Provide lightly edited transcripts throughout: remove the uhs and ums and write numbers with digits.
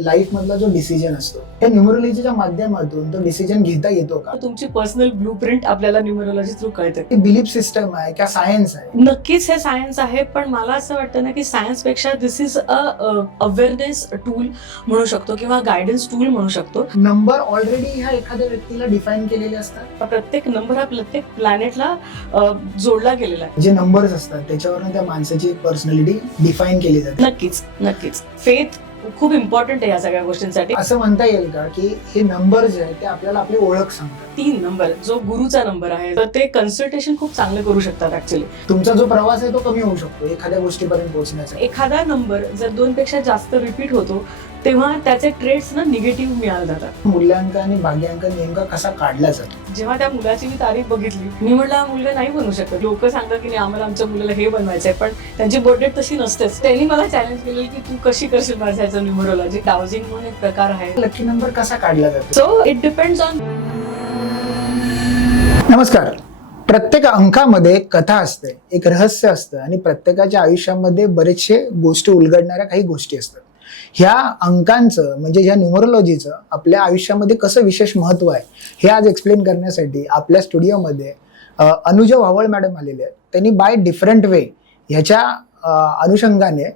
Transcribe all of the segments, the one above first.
Life मधला जो decision असतो त्या न्यूमरोलॉजीच्या माध्यमातून तो डिसिजन घेता येतो का? तुमची पर्सनल ब्लूप्रिंट आपल्याला न्यूमरोलॉजी थ्रू कळते. ते बिलीफ सिस्टम आहे का सायन्स आहे? नक्कीच हे सायन्स आहे, पण मला असं वाटतं ना की सायन्स पेक्षा दिस इज अवेअरनेस टूल म्हणू शकतो किंवा गायडन्स टूल म्हणू शकतो. नंबर ऑलरेडी ह्या एखाद्या व्यक्तीला डिफाईन केलेले असतात. प्रत्येक नंबर हा प्रत्येक प्लॅनेटला जोडला गेलेला आहे. जे नंबर्स असतात त्याच्यावरून त्या माणसाची पर्सनॅलिटी डिफाईन केली जाते. नक्कीच नक्कीच फेथ खूप इम्पॉर्टंट आहे या सगळ्या गोष्टींसाठी. असं म्हणता येईल का की हे नंबर जे आहेत ते आपल्याला आपली ओळख सांगतात? 3 नंबर जो गुरुचा नंबर आहे तर ते कन्सल्टेशन खूप चांगलं करू शकतात. ऍक्च्युली तुमचा जो प्रवास आहे तो कमी होऊ शकतो एखाद्या गोष्टीपर्यंत पोहोचण्याचा. एखादा नंबर जर 2 पेक्षा जास्त रिपीट होतो तेव्हा त्याचे ट्रेड्स ना निगेटिव्ह मिळाले जातात. मूल्यांक आणि भाग्यांक नेमका कसा काढला जातो? जेव्हा त्या मुलाची मी तारीख बघितली मी म्हटलं हा मुलगा नाही बनू शकत. लोक सांगतात की नाही आम्हाला आमच्या मुलाला हे बनवायचंय, पण त्यांची बर्थ डेट तशी नसतेच. त्यांनी मला चॅलेंज केलं की तू कशी करशील माझ्याचं न्यूमरोलॉजी. डाउजिंग म्हणून एक प्रकार आहे. लकी नंबर कसा काढला जातो? So it depends on. नमस्कार. प्रत्येक अंकामध्ये एक कथा असते, एक रहस्य असतं आणि प्रत्येकाच्या आयुष्यामध्ये बरेचसे गोष्टी उलगडणाऱ्या काही गोष्टी असतात. ह्या अंकांचं म्हणजे ह्या न्यूमरोलॉजीचं आपल्या आयुष्यामध्ये कसं विशेष महत्व आहे हे आज एक्सप्लेन करण्यासाठी आपल्या स्टुडिओमध्ये अनुजा वावळ मॅडम आलेले आहेत. त्यांनी बाय डिफरंट वे ह्याच्या अनुषंगाने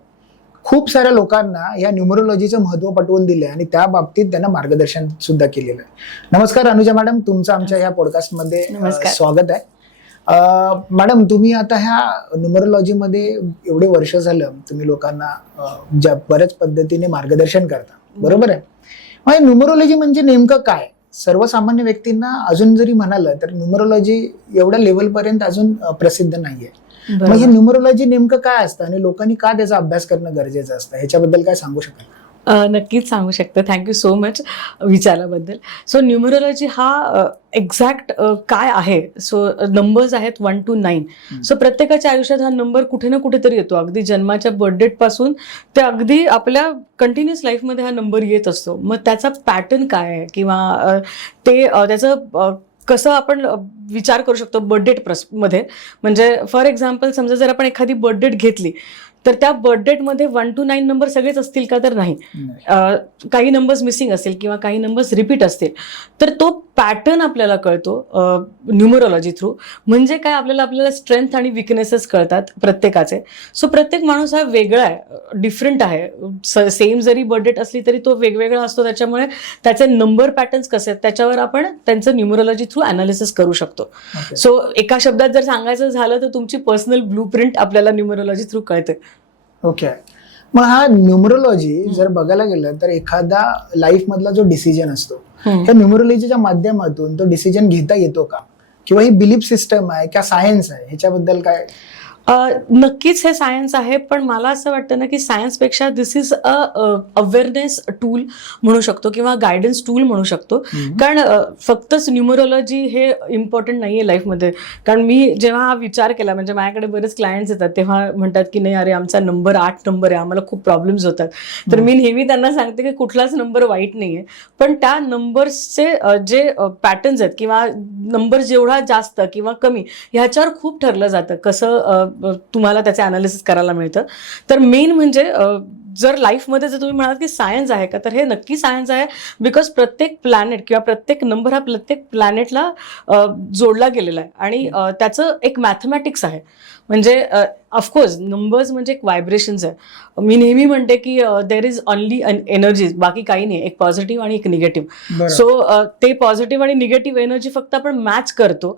खूप साऱ्या लोकांना या न्यूमरोलॉजीचं महत्व पटवून दिले आणि त्या बाबतीत त्यांना मार्गदर्शन सुद्धा केलेलं आहे. नमस्कार अनुजा मॅडम, तुमचं आमच्या ह्या पॉडकास्टमध्ये स्वागत आहे. मॅडम, तुम्ही आता ह्या न्यूमरोलॉजीमध्ये एवढे वर्ष झालं तुम्ही लोकांना ज्या बऱ्याच पद्धतीने मार्गदर्शन करता, बरोबर आहे? मग न्यूमरोलॉजी म्हणजे नेमकं काय? सर्वसामान्य व्यक्तींना अजून जरी म्हणालं तर न्यूमरोलॉजी एवढ्या लेवलपर्यंत अजून प्रसिद्ध नाहीये. मग हे न्यूमरोलॉजी नेमकं काय असतं आणि लोकांनी का त्याचा अभ्यास करणं गरजेचं असतं ह्याच्याबद्दल काय सांगू शकाल? नक्कीच सांगू शकते. थँक्यू सो मच विचारल्याबद्दल. सो न्यूमरोलॉजी हा एक्झॅक्ट काय आहे? सो नंबर्स आहेत 1 to 9. सो प्रत्येकाच्या आयुष्यात हा नंबर कुठे ना कुठेतरी येतो. अगदी जन्माच्या बर्थ डेट पासून ते अगदी आपल्या कंटिन्युअस लाईफमध्ये हा नंबर येत असतो. मग त्याचा पॅटर्न काय आहे किंवा ते त्याचं कसं आपण विचार करू शकतो बर्थ डेट मध्ये. म्हणजे फॉर एक्झाम्पल समजा जर आपण एखादी बर्थ डेट घेतली तर त्या बर्थ डेटमध्ये 1 to 9 नंबर सगळेच असतील का? तर नाही. काही नंबर्स मिसिंग असतील किंवा काही नंबर्स रिपीट असतील. तर तो पॅटर्न आपल्याला कळतो न्यूमरोलॉजी थ्रू. म्हणजे काय, आपल्याला स्ट्रेंथ आणि विकनेसेस कळतात प्रत्येकाचे. सो प्रत्येक माणूस हा वेगळा आहे, डिफरंट आहे. सेम जरी बर्थ डेट असली तरी तो वेगवेगळा असतो. त्याच्यामुळे त्याचे नंबर पॅटर्न्स कसे आहेत त्याच्यावर आपण त्यांचं न्यूमरोलॉजी थ्रू अनालिसिस करू शकतो. सो एका शब्दात जर सांगायचं झालं तर तुमची पर्सनल ब्लूप्रिंट आपल्याला न्यूमरोलॉजी थ्रू कळते. ओके. मग हा न्यूमरोलॉजी जर बघायला गेलं तर एखादा लाईफ मधला जो डिसिजन असतो त्या न्यूमरोलॉजीच्या माध्यमातून तो डिसिजन घेता येतो का? किंवा ही बिलीफ सिस्टम आहे का सायन्स आहे ह्याच्याबद्दल काय? नक्कीच हे सायन्स आहे, पण मला असं वाटतं ना की सायन्स पेक्षा दिस इज अवेअरनेस टूल म्हणू शकतो किंवा गायडन्स टूल म्हणू शकतो. कारण फक्तच न्यूमरोलॉजी हे इम्पॉर्टंट नाहीये लाईफमध्ये. कारण मी जेव्हा हा विचार केला, म्हणजे माझ्याकडे बरेच क्लायंट्स येतात तेव्हा म्हणतात की नाही अरे आमचा नंबर 8 नंबर आहे, आम्हाला खूप प्रॉब्लेम्स होतात. तर मी नेहमी त्यांना सांगते की कुठलाच नंबर वाईट नाहीये, पण त्या नंबर्सचे जे पॅटर्न्स आहेत किंवा नंबर जेवढा जास्त किंवा कमी ह्याच्यावर खूप ठरलं जातं कसं तुम्हाला त्याचे अनालिसिस करायला मिळतं. तर मेन म्हणजे जर लाईफमध्ये जर तुम्ही म्हणाल की सायन्स आहे का, तर हे नक्की सायन्स आहे. बिकॉज प्रत्येक प्लॅनेट किंवा प्रत्येक नंबर हा प्रत्येक प्लॅनेटला जोडला गेलेला आहे आणि त्याचं एक मॅथमॅटिक्स आहे. म्हणजे ऑफकोर्स नंबर्स म्हणजे एक व्हायब्रेशन्स आहे. मी नेहमी म्हणते की देर इज ओनली एनर्जी, बाकी काही नाही. एक पॉझिटिव्ह आणि एक निगेटिव्ह. सो ते पॉझिटिव्ह आणि निगेटिव्ह एनर्जी फक्त आपण मॅच करतो.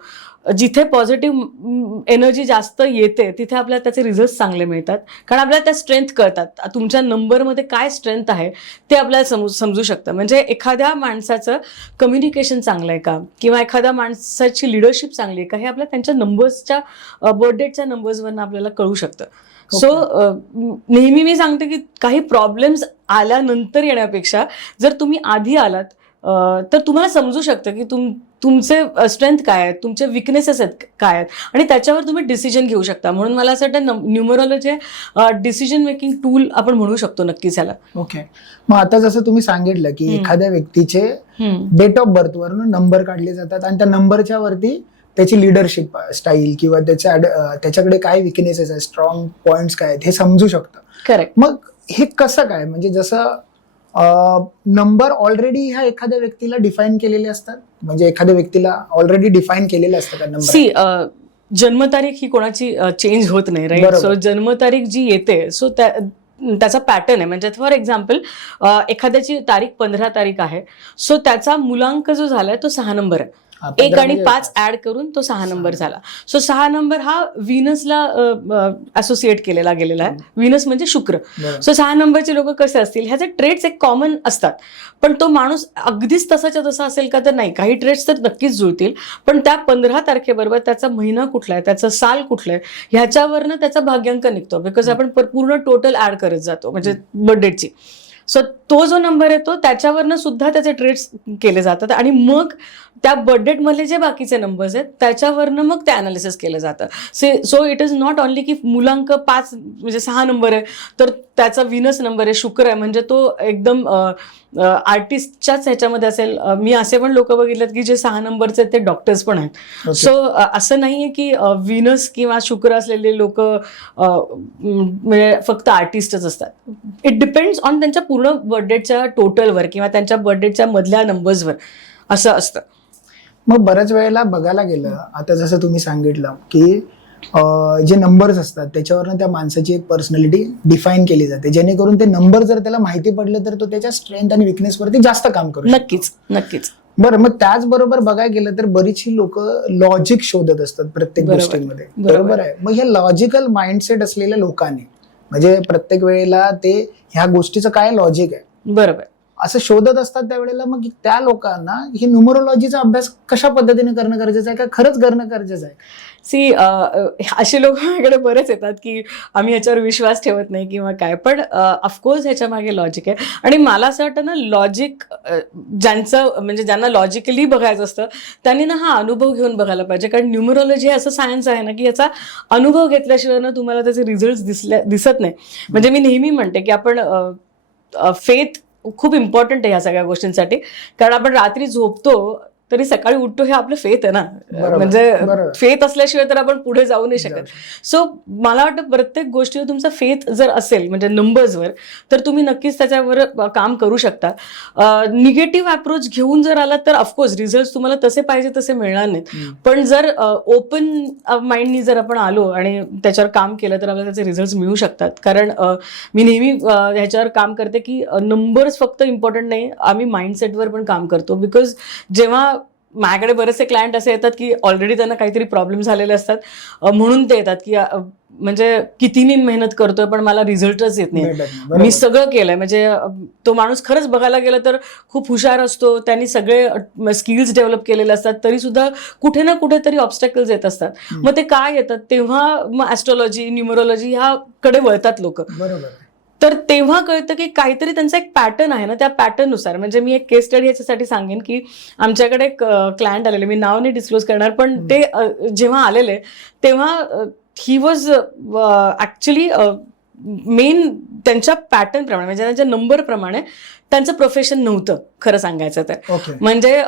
जिथे पॉझिटिव्ह एनर्जी जास्त येते तिथे आपल्याला त्याचे रिझल्ट चांगले मिळतात. कारण आपल्याला त्या स्ट्रेंथ कळतात. तुमच्या नंबरमध्ये काय स्ट्रेंथ आहे ते आपल्याला समजू शकतं. म्हणजे एखाद्या माणसाचं कम्युनिकेशन चांगलं आहे का किंवा एखाद्या माणसाची लिडरशिप चांगली आहे का हे आपल्याला त्यांच्या नंबर्सच्या बर्थ डेटच्या नंबर्सवरनं आपल्याला कळू शकतं. सो नेहमी मी सांगते की काही प्रॉब्लेम्स आल्यानंतर येण्यापेक्षा जर तुम्ही आधी आलात तर तुम्हाला समजू शकतं की तुमचे स्ट्रेंथ काय आहेत, तुमचे विकनेसेस आहेत काय आहेत आणि त्याच्यावर तुम्ही डिसिजन घेऊ शकता. म्हणून मला असं वाटतं न्यूमरोलॉजी डिसिजन मेकिंग टूल आपण म्हणू शकतो नक्कीच ह्याला. ओके. मग आता जसं तुम्ही सांगितलं की एखाद्या व्यक्तीचे डेट ऑफ बर्थ वरून नंबर काढले जातात आणि त्या नंबरच्या वरती त्याची लिडरशिप स्टाईल किंवा त्याच्याकडे काय विकनेसेस आहेत, स्ट्रॉंग पॉइंट्स काय आहेत हे समजू शकतं. करेक्ट. मग हे कसं काय, म्हणजे जसं नंबर ऑलरेडी ह्या एखाद्या व्यक्तीला डिफाईन केलेले असतात, म्हणजे एखाद्या व्यक्तीला ऑलरेडी डिफाईन केलेले असतात का नंबर? सी जन्मतारीख ही कोणाची चेंज होत नाही, राईट? बरोबर. सो जन्मतारीख जी येते सो त्याचा पॅटर्न आहे. म्हणजे फॉर एक्झाम्पल एखाद्याची तारीख 15 तारीख आहे, सो त्याचा मुलांक जो झालाय तो 6 नंबर आहे. 1 आणि 5 ऍड करून तो 6 नंबर झाला. सो 6 नंबर हा व्हीनसला असोसिएट केलेला गेलेला आहे. व्हीनस म्हणजे शुक्र. बरोबर. सो 6 नंबरचे लोक कसे असतील, ह्याचे ट्रेट्स एक कॉमन असतात, पण तो माणूस अगदीच तसाच्या तसा असेल का तर नाही. काही ट्रेट्स तर नक्कीच जुळतील, पण त्या 15 तारखेबरोबर त्याचा महिना कुठला आहे, त्याचं साल कुठलं आहे, ह्याच्यावरनं त्याचा भाग्यांक निघतो. बिकॉज आपण पूर्ण टोटल ऍड करत जातो, म्हणजे बर्थडेटची. सो तो जो नंबर येतो त्याच्यावरनं सुद्धा त्याचे ट्रेड्स केले जातात, आणि मग त्या बर्थडेट मधले जे बाकीचे नंबर्स आहेत त्याच्यावरनं मग ते अनालिसिस केलं जातं. So it is not only की मुलांक 5 म्हणजे 6 नंबर आहे तर त्याचा व्हीनस नंबर आहे, शुक्र आहे, म्हणजे तो एकदम आर्टिस्टच्याच ह्याच्यामध्ये असेल. मी असे पण लोक बघितलेत की जे 6 नंबरचे ते डॉक्टर्स पण आहेत. सो असं नाहीये की व्हीनस किंवा शुक्र असलेले लोक म्हणजे फक्त आर्टिस्टच असतात. इट डिपेंड्स ऑन त्यांच्या पूर्ण बर्थडेच्या टोटलवर किंवा त्यांच्या बर्थडेच्या मधल्या नंबर्सवर असं असतं. मग बऱ्याच वेळेला बघायला गेलं, आता जसं तुम्ही सांगितलं की जे नंबर्स असतात त्याच्यावरनं त्या माणसाची एक पर्सनॅलिटी डिफाईन केली जाते, जेणेकरून ते नंबर जर त्याला माहिती पडले तर तो त्याच्या स्ट्रेंथ आणि विकनेस वरती जास्त काम करू शकतो. नक्कीच नक्कीच. बरं, मग त्याचबरोबर बघायला गेलं तर बरीचशी लोक लॉजिक शोधत असतात प्रत्येक बरोबर. गोष्टीमध्ये. बरोबर आहे. मग हे लॉजिकल माइंडसेट असलेल्या लोकांनी म्हणजे प्रत्येक वेळेला ते ह्या गोष्टीचं काय लॉजिक आहे बरोबर असं शोधत असतात, त्यावेळेला मग त्या लोकांना हे न्यूमरोलॉजीचा अभ्यास कशा पद्धतीने करणं गरजेचं आहे, का खरंच करणं गरजेचं आहे? सी असे लोक माझ्याकडे बरेच येतात की आम्ही ह्याच्यावर विश्वास ठेवत नाही किंवा काय, पण ऑफकोर्स ह्याच्या मागे लॉजिक आहे. आणि मला असं वाटतं ना, लॉजिक ज्यांचं म्हणजे ज्यांना लॉजिकली बघायचं असतं त्यांनी ना हा अनुभव घेऊन बघायला पाहिजे. कारण न्यूमरोलॉजी असं सायन्स आहे ना की याचा अनुभव घेतल्याशिवाय ना तुम्हाला त्याचे रिझल्ट दिसत नाही. म्हणजे मी नेहमी म्हणते की आपण फेथ खूप इम्पॉर्टंट आहे ह्या सगळ्या गोष्टींसाठी. कारण आपण रात्री झोपतो तरी सकाळी उठतो, हे आपलं फेथ आहे ना. म्हणजे फेथ असल्याशिवाय तर आपण पुढे जाऊ नाही शकत. सो मला वाटतं प्रत्येक गोष्टीवर तुमचा फेथ जर असेल म्हणजे नंबर्सवर, तर तुम्ही नक्कीच त्याच्यावर काम करू शकता. निगेटिव्ह अप्रोच घेऊन जर आला तर ऑफकोर्स रिझल्ट तुम्हाला तसे पाहिजे तसे मिळणार नाहीत. पण जर ओपन माइंडनी जर आपण आलो आणि त्याच्यावर काम केलं तर आपल्याला त्याचे रिझल्ट मिळू शकतात. कारण मी नेहमी ह्याच्यावर काम करते की नंबर्स फक्त इम्पॉर्टंट नाही, आम्ही माइंडसेटवर पण काम करतो. बिकॉज जेव्हा माझ्याकडे बरेचसे क्लायंट असे येतात की ऑलरेडी त्यांना काहीतरी प्रॉब्लेम झालेले असतात, म्हणून ते येतात की म्हणजे किती मी मेहनत करतोय पण मला रिझल्टच येत नाही. मी सगळं केलंय, म्हणजे तो माणूस खरंच बघायला गेला तर खूप हुशार असतो, त्यांनी सगळे स्किल्स डेव्हलप केलेले असतात, तरी सुद्धा कुठे ना कुठेतरी ऑब्स्टॅकल्स येत असतात. मग ते काय येतात, तेव्हा मग ऍस्ट्रॉलॉजी न्यूमरोलॉजी ह्याकडे वळतात लोक. बरोबर. तर तेव्हा कळतं की काहीतरी त्यांचा एक पॅटर्न आहे ना, त्या पॅटर्ननुसार. म्हणजे मी एक केस स्टडी याच्यासाठी सांगेन की आमच्याकडे एक क्लायंट आलेले, मी नाव नाही डिस्क्लोज करणार, पण ते जेव्हा आलेले तेव्हा ही वॉज ऍक्च्युली मेन त्यांच्या पॅटर्न प्रमाणे म्हणजे त्यांच्या नंबर प्रमाणे त्यांचं प्रोफेशन नव्हतं खरं सांगायचं तर. म्हणजे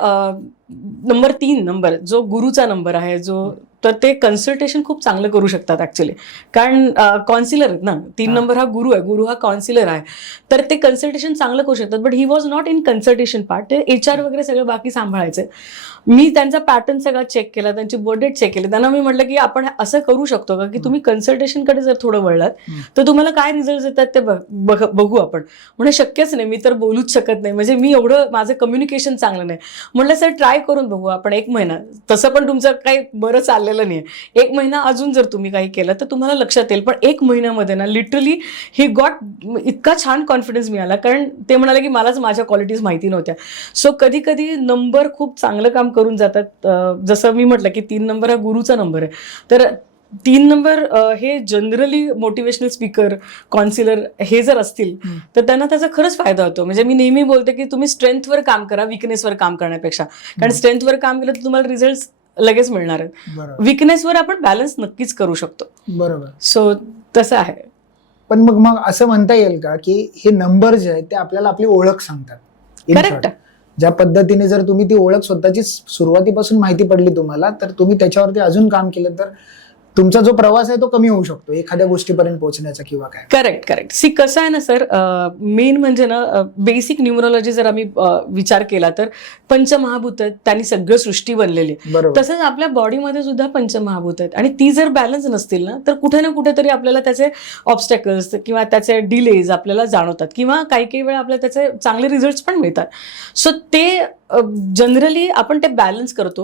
नंबर 3 नंबर जो गुरुचा नंबर आहे जो, तर ते कन्सल्टेशन खूप चांगलं करू शकतात ऍक्च्युली. कारण कॉन्सिलर आहेत ना, 3 नंबर हा गुरु आहे, गुरु हा कॉन्सिलर आहे, तर ते कन्सल्टेशन चांगलं करू शकतात. But he was not in consultation part, ते HR वगैरे सगळं बाकी सांभाळायचे. मी त्यांचा पॅटर्न सगळा चेक केला, त्यांची बर्थ डेट चेक केली. त्यांना मी म्हटलं की आपण असं करू शकतो का की तुम्ही कन्सल्टेशनकडे जर थोडं वळलात तर तुम्हाला काय रिझल्ट येतात ते बघू आपण. म्हणजे शक्यच नाही, मी तर बोलूच शकत नाही, म्हणजे मी एवढं माझं कम्युनिकेशन चांगलं नाही. म्हटलं सर ट्राय करून बघू आपण 1 महिना, तसं पण तुमचं काही बरं चाललेलं नाही, 1 महिना अजून जर तुम्ही काही केलं तर तुम्हाला लक्षात येईल. पण 1 महिन्यामध्ये ना लिटरली ही गॉट इतका छान कॉन्फिडन्स मिळाला, कारण ते म्हणाले की मलाच माझ्या क्वालिटीज माहिती नव्हत्या. सो कधी कधी नंबर खूप चांगलं काम करून जातात. जसं मी म्हटलं की 3 नंबर हा गुरुचा नंबर आहे, तर 3 नंबर हे जनरली मोटिवेशनल स्पीकर, कॉन्सिलर हे जर असतील तर त्यांना त्याचा खरंच फायदा होतो. म्हणजे मी नेहमी बोलते की तुम्ही स्ट्रेंथवर काम करा विकनेसवर काम करण्यापेक्षा, कारण स्ट्रेंथवर काम केलं तर तुम्हाला रिझल्ट लगेच मिळणार आहेत. विकनेसवर आपण बॅलन्स नक्कीच करू शकतो. बरोबर. सो तसं आहे. पण मग असं म्हणता येईल का की हे नंबर जे आहेत ते आपल्याला आपली ओळख सांगतात? करेक्ट. ज्या पद्धतीने जर तुम्ही ती ओळख स्वतःची सुरुवातीपासून माहिती पडली तुम्हाला, तर तुम्ही त्याच्यावरती अजून काम केलं तर तुमचा जो प्रवास आहे तो कमी होऊ शकतो एखाद्या गोष्टीपर्यंत पोहोचण्याचा किंवा काय. करेक्ट. सी कसं आहे ना सर, मेन म्हणजे ना बेसिक न्यूमरोलॉजी जर आम्ही विचार केला तर पंचमहाभूत आहेत, त्यांनी सगळं सृष्टी बनलेली आहे. बरोबर. तसंच आपल्या बॉडीमध्ये सुद्धा पंचमहाभूत आहेत आणि ती जर बॅलन्स नसतील ना तर कुठे ना कुठेतरी आपल्याला त्याचे ऑब्स्टॅकल्स किंवा त्याचे डिलेज आपल्याला जाणवतात किंवा काही वेळा आपल्याला त्याचे चांगले रिझल्ट पण मिळतात. सो ते जनरली आपण ते बॅलन्स करतो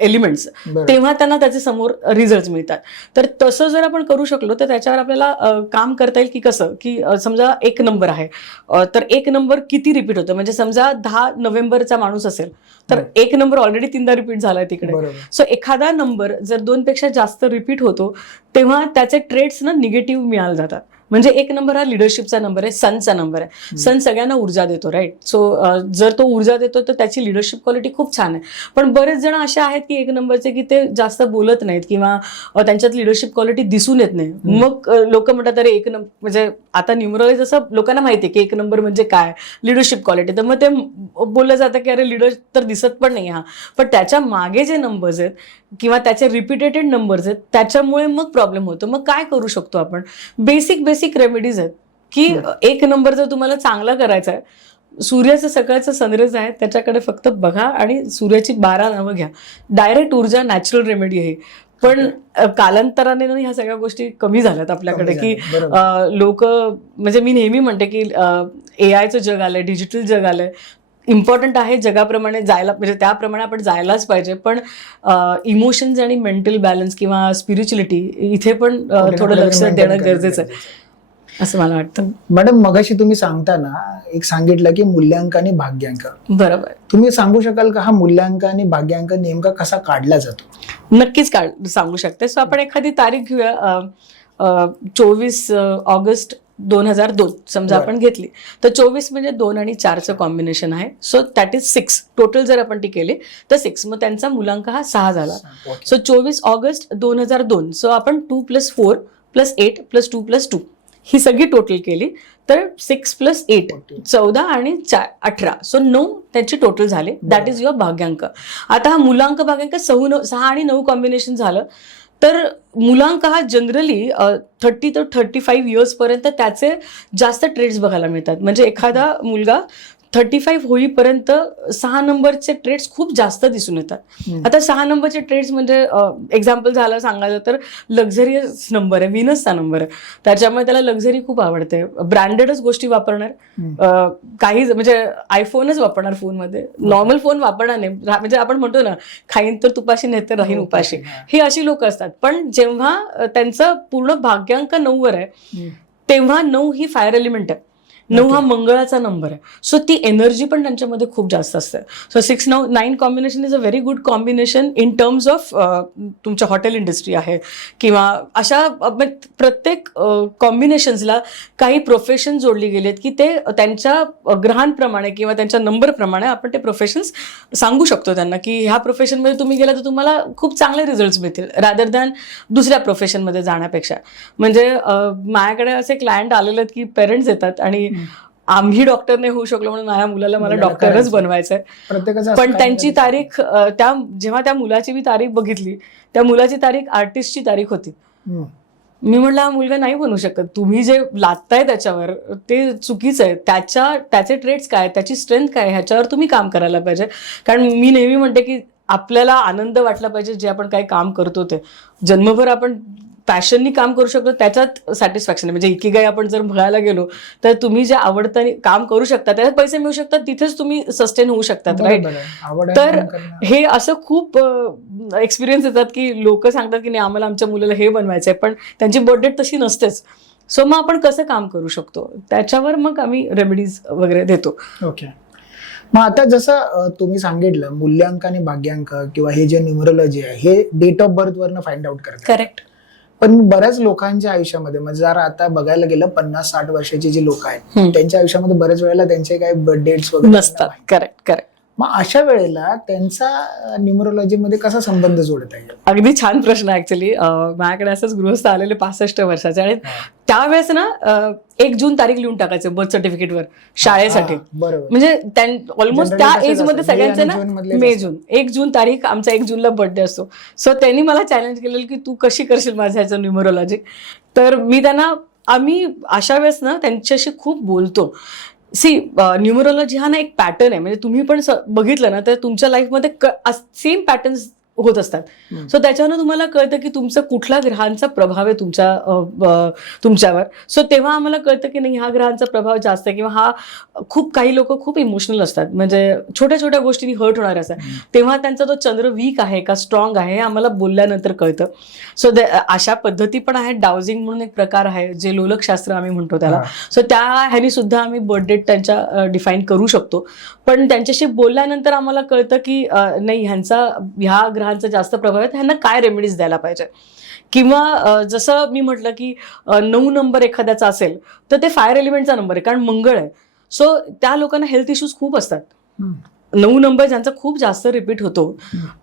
एलिमेंट्स, बरोबर. तेव्हा त्यांना त्याचे समोर रिझल्ट मिळतात. तर तसं जर आपण करू शकलो तर त्याच्यावर आपल्याला काम करता येईल की कसं, की समजा एक नंबर आहे तर एक नंबर किती रिपीट होतं, म्हणजे समजा 10 नोव्हेंबरचा माणूस असेल तर एक नंबर ऑलरेडी 3दा रिपीट झालाय तिकडे. बरोबर. सो एखादा नंबर जर 2 पेक्षा जास्त रिपीट होतो तेव्हा त्याचे ट्रेड्स ना निगेटिव्ह मिळाले जातात. म्हणजे एक नंबर हा लिडरशिपचा नंबर आहे, सनचा नंबर आहे. सन सगळ्यांना ऊर्जा देतो, राईट. सो जर तो ऊर्जा देतो तर त्याची लिडरशिप क्वालिटी खूप छान आहे. पण बरेच जण असे आहेत की एक नंबरचे की ते जास्त बोलत नाहीत किंवा त्यांच्यात लिडरशिप क्वालिटी दिसून येत नाही. मग लोक म्हणतात अरे एक नंबर म्हणजे आता न्यूमरोलॉजी जसं लोकांना माहिती आहे की एक नंबर म्हणजे काय लिडरशिप क्वालिटी, तर मग ते बोललं जातं की अरे लिडर तर दिसत पण नाही हा, पण त्याच्या मागे जे नंबर्स आहेत किंवा त्याचे रिपीटेटेड नंबर्स आहेत त्याच्यामुळे मग प्रॉब्लेम होतो. मग काय करू शकतो आपण? बेसिक रेमेडीज आहेत की एक नंबर जर तुम्हाला चांगला करायचा आहे, सूर्याचं सकाळचं सनराइज आहे त्याच्याकडे फक्त बघा आणि सूर्याची 12 नावं घ्या. डायरेक्ट ऊर्जा नॅचरल रेमेडी आहे. पण कालांतराने ह्या सगळ्या गोष्टी कमी झाल्यात आपल्याकडे की लोक, म्हणजे मी नेहमी म्हणते की AI चं जग आलंय, डिजिटल जग आलंय. इम्पॉर्टंट आहे जगाप्रमाणे जायला, म्हणजे त्याप्रमाणे आपण जायलाच पाहिजे, पण इमोशन्स आणि मेंटल बॅलन्स किंवा स्पिरिच्युअलिटी इथे पण थोडं लक्ष देणं गरजेचं आहे असं मला वाटतं. मॅडम मगाशी तुम्ही सांगताना एक सांगितलं की मूल्यांक आणि भाग्यांक. बरोबर. तुम्ही सांगू शकाल का हा मूल्यांक आणि भाग्यांक नेमका कसा काढला जातो? नक्कीच सांगू शकते. सो आपण एखादी तारीख घेऊया. 24 ऑगस्ट 2002 समजा आपण घेतली तर 24 म्हणजे 2 आणि 4चं कॉम्बिनेशन आहे. So that is 6. टोटल जर आपण ती केली तर 6, मग त्यांचा मूलांक हा 6 झाला. So 24 August 2002. सो आपण 2 + 4 + 8 + 2 + 2 ही सगळी टोटल केली तर 6 + 8 14 आणि 4 18. सो 9 त्याची टोटल झाले. दॅट इज युअर भाग्यांक. आता हा मूलांक भाग्यांक 6 आणि 9 कॉम्बिनेशन झालं तर मूलांक हा जनरली 30 ते 35 इयर्स पर्यंत त्याचे जास्त ट्रेड्स बघायला मिळतात. म्हणजे एखादा मुलगा 35 होईपर्यंत 6 नंबरचे ट्रेड्स खूप जास्त दिसून येतात. आता 6 नंबरचे ट्रेड्स म्हणजे एक्झाम्पल झालं सांगायचं तर लक्झरियस नंबर आहे, व्हीनसचा नंबर आहे, त्याच्यामुळे त्याला लक्झरी खूप आवडते. ब्रँडेडच गोष्टी वापरणार, काही म्हणजे आयफोनच वापरणार फोनमध्ये, नॉर्मल फोन वापरणार नाही. म्हणजे आपण म्हणतो ना खाईन तर तुपाशी नाही तर राहीन उपाशी, ही अशी लोक असतात. पण जेव्हा त्यांचं पूर्ण भाग्यांक 9वर आहे तेव्हा 9 ही फायर एलिमेंट आहे. 9 हा मंगळाचा नंबर आहे. सो ती एनर्जी पण त्यांच्यामध्ये खूप जास्त असते. So 6-9 combination is a very good combination in terms of तुमच्या हॉटेल इंडस्ट्री आहे किंवा अशा प्रत्येक कॉम्बिनेशन्सला काही प्रोफेशन जोडली गेली आहेत की ते त्यांच्या ग्रहांप्रमाणे किंवा त्यांच्या नंबरप्रमाणे आपण ते प्रोफेशन्स सांगू शकतो त्यांना की ह्या प्रोफेशनमध्ये तुम्ही गेला तर तुम्हाला खूप चांगले रिझल्ट्स मिळतील रादर दॅन दुसऱ्या प्रोफेशनमध्ये जाण्यापेक्षा. म्हणजे माझ्याकडे असे क्लायंट आलेले आहेत की पेरेंट्स येतात आणि आम्ही डॉक्टर नाही होऊ शकलो म्हणून माझ्या मुलाला मला डॉक्टरच बनवायचंय. पण त्यांची तारीख जेव्हा त्या मुलाची मी तारीख बघितली, त्या मुलाची तारीख आर्टिस्टची तारीख होती. मी म्हटलं हा मुलगा नाही बनवू शकत, तुम्ही जे लादताय त्याच्यावर ते चुकीचं आहे. त्याचे ट्रेड्स काय, त्याची स्ट्रेंथ काय, ह्याच्यावर तुम्ही काम करायला पाहिजे. कारण मी नेहमी म्हणते की आपल्याला आनंद वाटला पाहिजे जे आपण काही काम करतो ते. जन्मभर आपण पॅशननी काम करू शकतो त्याच्यात सॅटिस्फॅक्शन आहे. म्हणजे इकिगाई आपण जर बघायला गेलो तर तुम्ही जे आवडतं काम करू शकता, त्याच्यात पैसे मिळू शकतात, तिथेच तुम्ही सस्टेन होऊ शकतात, राईट. तर हे असं खूप एक्सपिरियन्स येतात की लोक सांगतात की नाही आम्हाला आमच्या मुलाला हे बनवायचं आहे, पण त्यांची बर्थडेट तशी नसतेच. सो मग आपण कसं काम करू शकतो त्याच्यावर मग आम्ही रेमेडीज वगैरे देतो. ओके. मग आता जसं तुम्ही सांगितलं मूल्यांक आणि भाग्यांक किंवा हे जे न्यूमरोलॉजी आहे हे डेट ऑफ बर्थ वरनं फाइंड आउट करतात. करेक्ट. पण बऱ्याच लोकांच्या आयुष्यामध्ये म्हणजे जर आता बघायला गेलं 50-60 वर्षाची जी लोक आहेत त्यांच्या आयुष्यामध्ये बऱ्याच वेळेला त्यांचे काही बर्थ डेट्स वगैरे नसतात. करेक्ट. मग अशा वेळेला त्यांचा न्यूमरोलॉजीमध्ये कसा संबंध जोडता येईल? अगदी छान प्रश्न आहे ऍक्च्युली. माझ्याकडे असंच गृहस्थ आलेले 65 वर्षाचे आणि त्यावेळेस ना 1 जून तारीख लिहून टाकायचे बर्थ सर्टिफिकेटवर शाळेसाठी. बरोबर. म्हणजे ऑलमोस्ट त्या Generally एज मध्ये तसेच असतं. सगळ्यांचे मे ना आणि जूनमधलेच मे असतं. जून 1 जून तारीख आमचा 1 जूनला बर्थडे असतो. सो त्यांनी मला चॅलेंज केलेलं की तू कशी करशील माझ्या ह्याचं न्यूमरोलॉजी. तर मी त्यांना आम्ही अशा वेळेस ना त्यांच्याशी खूप बोलतो. न्यूमरोलॉजी हा ना एक पॅटर्न आहे. म्हणजे तुम्ही पण बघितलं ना तर तुमच्या लाईफमध्ये सेम पॅटर्न्स होत असतात. सो त्याच्यानं तुम्हाला कळतं की तुमचं कुठल्या ग्रहांचा प्रभाव आहे तुमच्यावर. सो तेव्हा आम्हाला कळतं की नाही हा ग्रहांचा प्रभाव जास्त आहे किंवा हा खूप काही लोक खूप इमोशनल असतात. म्हणजे छोट्या छोट्या गोष्टींनी हर्ट होणार असतात. तेव्हा त्यांचा तो चंद्र वीक आहे का स्ट्रॉंग आहे हे आम्हाला बोलल्यानंतर कळतं. सो अशा पद्धती पण आहेत. डाउजिंग म्हणून एक प्रकार आहे जे लोलकशास्त्र आम्ही म्हणतो त्याला. सो त्या ह्यानी सुद्धा आम्ही बर्थ डेट त्यांच्या डिफाईन करू शकतो. पण त्यांच्याशी बोलल्यानंतर आम्हाला कळतं की नाही ह्या ग्रहांचा जास्त प्रभाव आहे, ह्यांना काय रेमेडीज द्यायला पाहिजे. किंवा जसं मी म्हटलं की 9 नंबर एखाद्याचा असेल तर ते फायर एलिमेंटचा नंबर आहे कारण मंगळ आहे. सो त्या लोकांना हेल्थ इश्यूज खूप असतात. 9 नंबर ज्यांचा खूप जास्त रिपीट होतो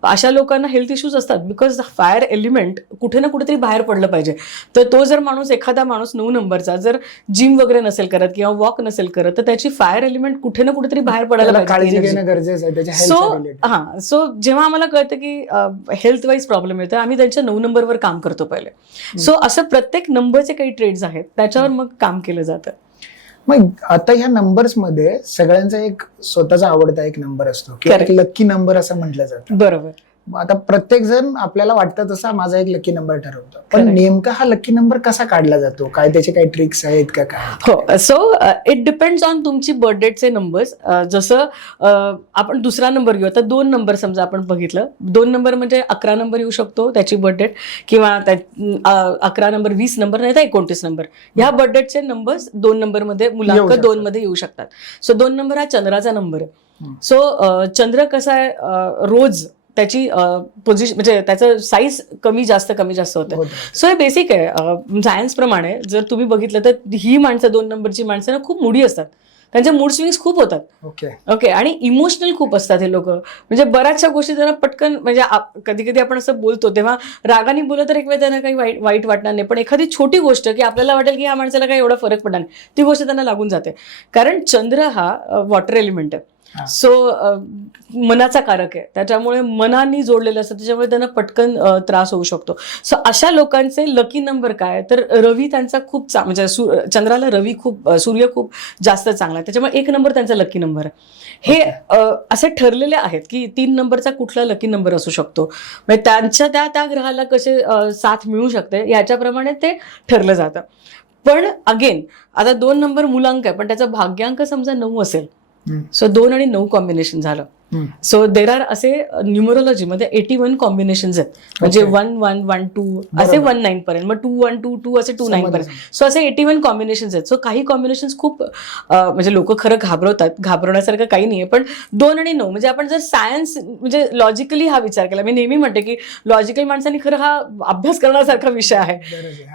अशा लोकांना हेल्थ इश्यूज असतात बिकॉज फायर एलिमेंट कुठे ना कुठेतरी बाहेर पडलं पाहिजे. तर तो जर एखादा माणूस 9 नंबरचा जर जिम वगैरे नसेल करत किंवा वॉक नसेल करत तर त्याची फायर एलिमेंट कुठे ना कुठेतरी बाहेर पडायला काळजी पाहिजे. घेणं गरजेचं आहे त्याच्या सो health related. सो जेव्हा आम्हाला कळतं की हेल्थ वाईज प्रॉब्लेम येतो आम्ही त्यांच्या 9 नंबरवर काम करतो पहिले. सो असं प्रत्येक नंबरचे काही ट्रेड्स आहेत त्याच्यावर मग काम केलं जातं. मग आता ह्या नंबर्स मध्ये सगळ्यांचा एक स्वतःचा आवडता एक नंबर असतो किंवा एक लकी नंबर असं म्हटलं जातं. बरोबर. आता प्रत्येक जण आपल्याला वाटतं तसा माझा एक लकी नंबर ठरवतो. पण Correct. नेमका हा लकी नंबर कसा काढला जातो? काय त्याचे काही ट्रिक्स आहेत का काय? हो. सो इट डिपेंड्स ऑन तुमची बर्थ डेटचे नंबर्स. जसं आपण दुसरा नंबर घेऊ. आता 2 नंबर समजा आपण बघितलं. 2 नंबर म्हणजे 11 नंबर येऊ शकतो त्याची बर्थ डेट किंवा 11 नंबर 20 नंबर नाही तर 29 नंबर. ह्या बर्थ डेटचे नंबर्स 2 नंबर मध्ये मुलांक 2 मध्ये येऊ शकतात. सो 2 नंबर हा चंद्राचा नंबर आहे. सो चंद्र कसा आहे रोज त्याची पोझिशन म्हणजे त्याचं साईज कमी जास्त होतं. सो हे बेसिक आहे सायन्स प्रमाणे. जर तुम्ही बघितलं तर ही माणसं 2 नंबरची माणसं ना खूप मुडी असतात. त्यांचे मूड स्विंग्स खूप होतात. ओके. आणि इमोशनल खूप असतात हे लोक. म्हणजे बऱ्याचशा गोष्टी त्यांना पटकन म्हणजे कधी कधी आपण असं बोलतो तेव्हा रागाने बोललं तर एक वेळ त्यांना काही वाईट वाटणार नाही. पण एखादी छोटी गोष्ट की आपल्याला वाटेल की ह्या माणसाला काही एवढा फरक पडणार नाही ती गोष्ट त्यांना लागून जाते. कारण चंद्र हा वॉटर एलिमेंट आहे. सो मनाचा कारक आहे त्याच्यामुळे मनाने जोडलेलं असतं त्याच्यामुळे त्यांना पटकन त्रास होऊ शकतो. सो अशा लोकांचे लकी नंबर काय तर रवी त्यांचा खूप म्हणजे चंद्राला रवी सूर्य खूप जास्त चांगला आहे त्याच्यामुळे 1 नंबर त्यांचा लकी नंबर आहे. हे असे ठरलेले आहेत की 3 नंबरचा कुठला लकी नंबर असू शकतो. म्हणजे त्यांच्या त्या ग्रहाला कसे साथ मिळू शकते याच्याप्रमाणे ते ठरलं जातं. पण अगेन आता 2 नंबर मुलांक आहे पण त्याचा भाग्यांक समजा 9 असेल. सो 2 आणि 9 कॉम्बिनेशन झालं. सो देर आर असे न्यूमरोलॉजीमध्ये 81 कॉम्बिनेशन्स आहेत. म्हणजे 1 1 1 2 असे 19 पर्यंत मग 2 1 2 2 असे 2 9 पर्यंत. सो असे 81 कॉम्बिनेशन्स आहेत. सो काही कॉम्बिनेशन्स खूप म्हणजे लोक खरं घाबरवतात. घाबरवण्यासारखं काही नाहीये. पण 2 आणि 9 म्हणजे आपण जर सायन्स म्हणजे लॉजिकली हा विचार केला. मी नेहमी म्हणते की लॉजिकल माणसांनी खरं हा अभ्यास करण्यासारखा विषय आहे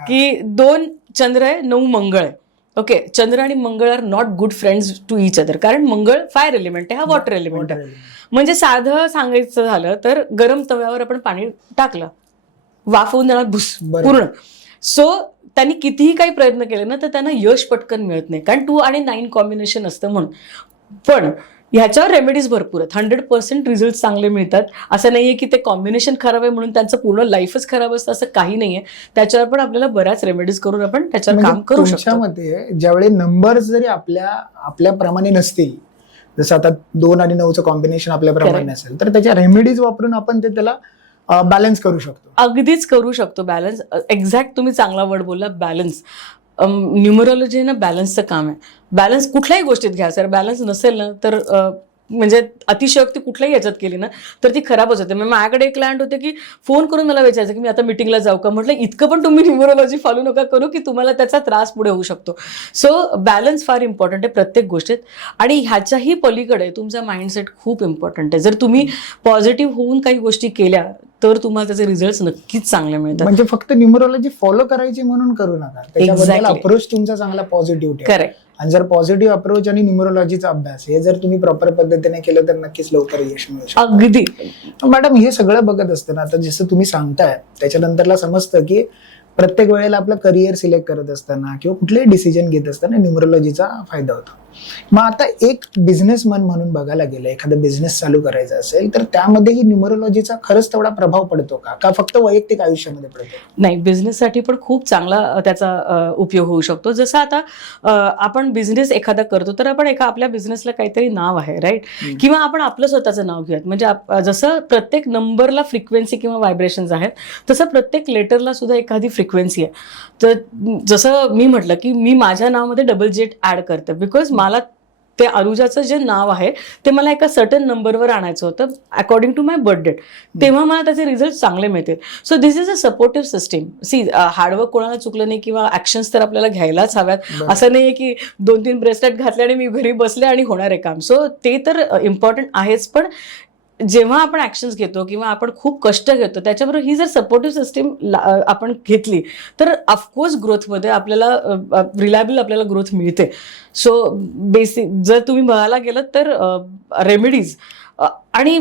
की 2 चंद्र आहे 9 मंगळ आहे. ओके. चंद्र आणि मंगळ are not good friends to each other कारण मंगळ फायर एलिमेंट आहे हा वॉटर एलिमेंट आहे. म्हणजे साधं सांगायचं झालं तर गरम तव्यावर आपण पाणी टाकलं वाफ होऊन जाणार भुस पूर्ण. सो त्यांनी कितीही काही प्रयत्न केले ना तर त्यांना यश पटकन मिळत नाही कारण 2 आणि 9 कॉम्बिनेशन असतं म्हणून. पण ह्याच्यावर रेमेडीज भरपूर आहेत. 100% रिझल्ट चांगले मिळतात. असं नाहीये की ते कॉम्बिनेशन खराब आहे म्हणून त्यांचं पूर्ण लाईफच खराब असतं असं काही नाहीये. त्याच्यावर पण आपल्याला बऱ्याच रेमेडीज करून आपण त्याच्यावर काम करू शकतो. तुमच्यामध्ये ज्यावेळी नंबर्स जरी आपल्याप्रमाणे नसतील जसं आता 2 आणि 9चं कॉम्बिनेशन आपल्याप्रमाणे नसेल तर त्याच्या रेमेडीज वापरून आपण त्याला बॅलन्स करू शकतो. अगदीच करू शकतो बॅलन्स. एक्झॅक्ट तुम्ही चांगला वर्ड बोलला बॅलन्स. न्यूमरोलॉजी ना बॅलन्सचं काम आहे. बॅलन्स कुठल्याही गोष्टीत घ्या सर बॅलन्स नसेल ना तर म्हणजे अतिशयोक्ती कुठल्याही याच्यात केली ना तर ती खराबच होते. म्हणजे माझ्याकडे एक क्लायंट होते की फोन करून मला विचारायचं की मी आता मिटिंगला जाऊ का. म्हटलं इतकं पण तुम्ही न्यूमरोलॉजी फॉलो नका करू की तुम्हाला त्याचा त्रास पुढे होऊ शकतो. सो बॅलन्स फार इम्पॉर्टंट आहे प्रत्येक गोष्टीत. आणि ह्याच्याही पलीकडे तुमचा माइंडसेट खूप इम्पॉर्टंट आहे. जर तुम्ही पॉझिटिव्ह होऊन काही गोष्टी केल्या तर तुम्हाला त्याचे रिझल्ट नक्कीच चांगले मिळतात. म्हणजे फक्त न्यूमरोलॉजी फॉलो करायची म्हणून करू नका. त्याच्याबद्दल अप्रोच तुमचा चांगला पॉझिटिव्ह. करेक्ट. आणि जर पॉझिटिव्ह अप्रोच आणि न्यूमरोलॉजीचा अभ्यास हे जर तुम्ही प्रॉपर पद्धतीने केलं तर नक्कीच लवकर यश मिळू शकतं. अगदी. मॅडम हे सगळं बघत असताना आता जसं तुम्ही सांगताय त्याच्यानंतरला समजतं की प्रत्येक वेळेला आपलं करिअर सिलेक्ट करत असताना किंवा कुठलेही डिसिजन घेत असताना न्यूमरोलॉजीचा फायदा होतो. मग आता एक बिझनेसमन म्हणून बघायला गेलं, एखादा बिझनेस चालू करायचा असेल तर त्यामध्येही न्यूमरोलॉजीचा खरंच तेवढा प्रभाव पडतो का फक्त वैयक्तिक आयुष्यामध्ये पडतो? नाही, बिझनेससाठी पण खूप चांगला त्याचा उपयोग होऊ शकतो. जसं आता आपण बिझनेस एखादा करतो तर आपण आपल्या बिझनेसला काहीतरी नाव आहे, राईट? किंवा आपण आपलं स्वतःचं नाव घेऊयात. म्हणजे जसं प्रत्येक नंबरला फ्रिक्वेन्सी किंवा व्हायब्रेशन्स आहेत तसं प्रत्येक लेटरला सुद्धा एखादी फ्रिक्वेन्सी आहे. तर जसं मी म्हटलं की मी माझ्या नावामध्ये डबल जेट ऍड करते बिकॉज मला ते अनुजाचं जे नाव आहे ते मला एका सर्टन नंबरवर आणायचं होतं according to my birth date. तेव्हा मला त्याचे रिझल्ट चांगले मिळतील. So this is a supportive system. See, hard work कोणाला चुकलं नाही किंवा ऍक्शन्स तर आपल्याला घ्यायलाच हव्यात. असं नाही की 2-3 ब्रेसलेट घातले आणि मी घरी बसले आणि होणार आहे काम. सो ते तर इम्पॉर्टंट आहेच, पण जेव्हा आपण ऍक्शन्स घेतो किंवा आपण खूप कष्ट घेतो त्याच्याबरोबर ही जर सपोर्टिव्ह सिस्टीम आपण घेतली तर ऑफकोर्स ग्रोथमध्ये आपल्याला रिलायबल आपल्याला ग्रोथ मिळते. सो बेसिक जर तुम्ही बघायला गेलं तर रेमेडीज आणि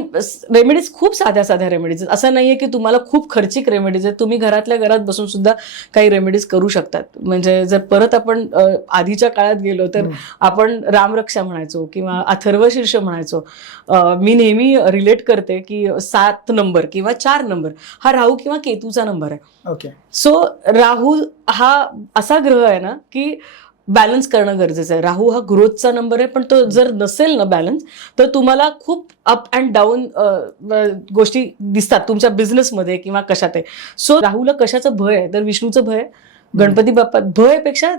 रेमेडीज खूप साध्या साध्या रेमेडीज आहेत. असं नाहीये की तुम्हाला खूप खर्चिक रेमेडीज आहेत. तुम्ही घरातल्या घरात बसून सुद्धा काही रेमेडीज करू शकतात. म्हणजे जर परत आपण आधीच्या काळात गेलो तर आपण रामरक्षा म्हणायचो किंवा अथर्वशीर्ष म्हणायचो. मी नेहमी रिलेट करते की 7 नंबर किंवा 4 नंबर हा राहू किंवा केतूचा नंबर आहे. ओके. सो राहू हा असा ग्रह आहे ना की बॅलन्स करणं गरजेचं आहे. राहू हा ग्रोथचा नंबर आहे, पण तो जर नसेल ना बॅलन्स तर तुम्हाला खूप अप अँड डाऊन गोष्टी दिसतात तुमच्या बिझनेसमध्ये किंवा कशात आहे. सो राहूला कशाचं भय आहे तर विष्णूचं भय आहे. गणपती बाप्पा भयपेक्षा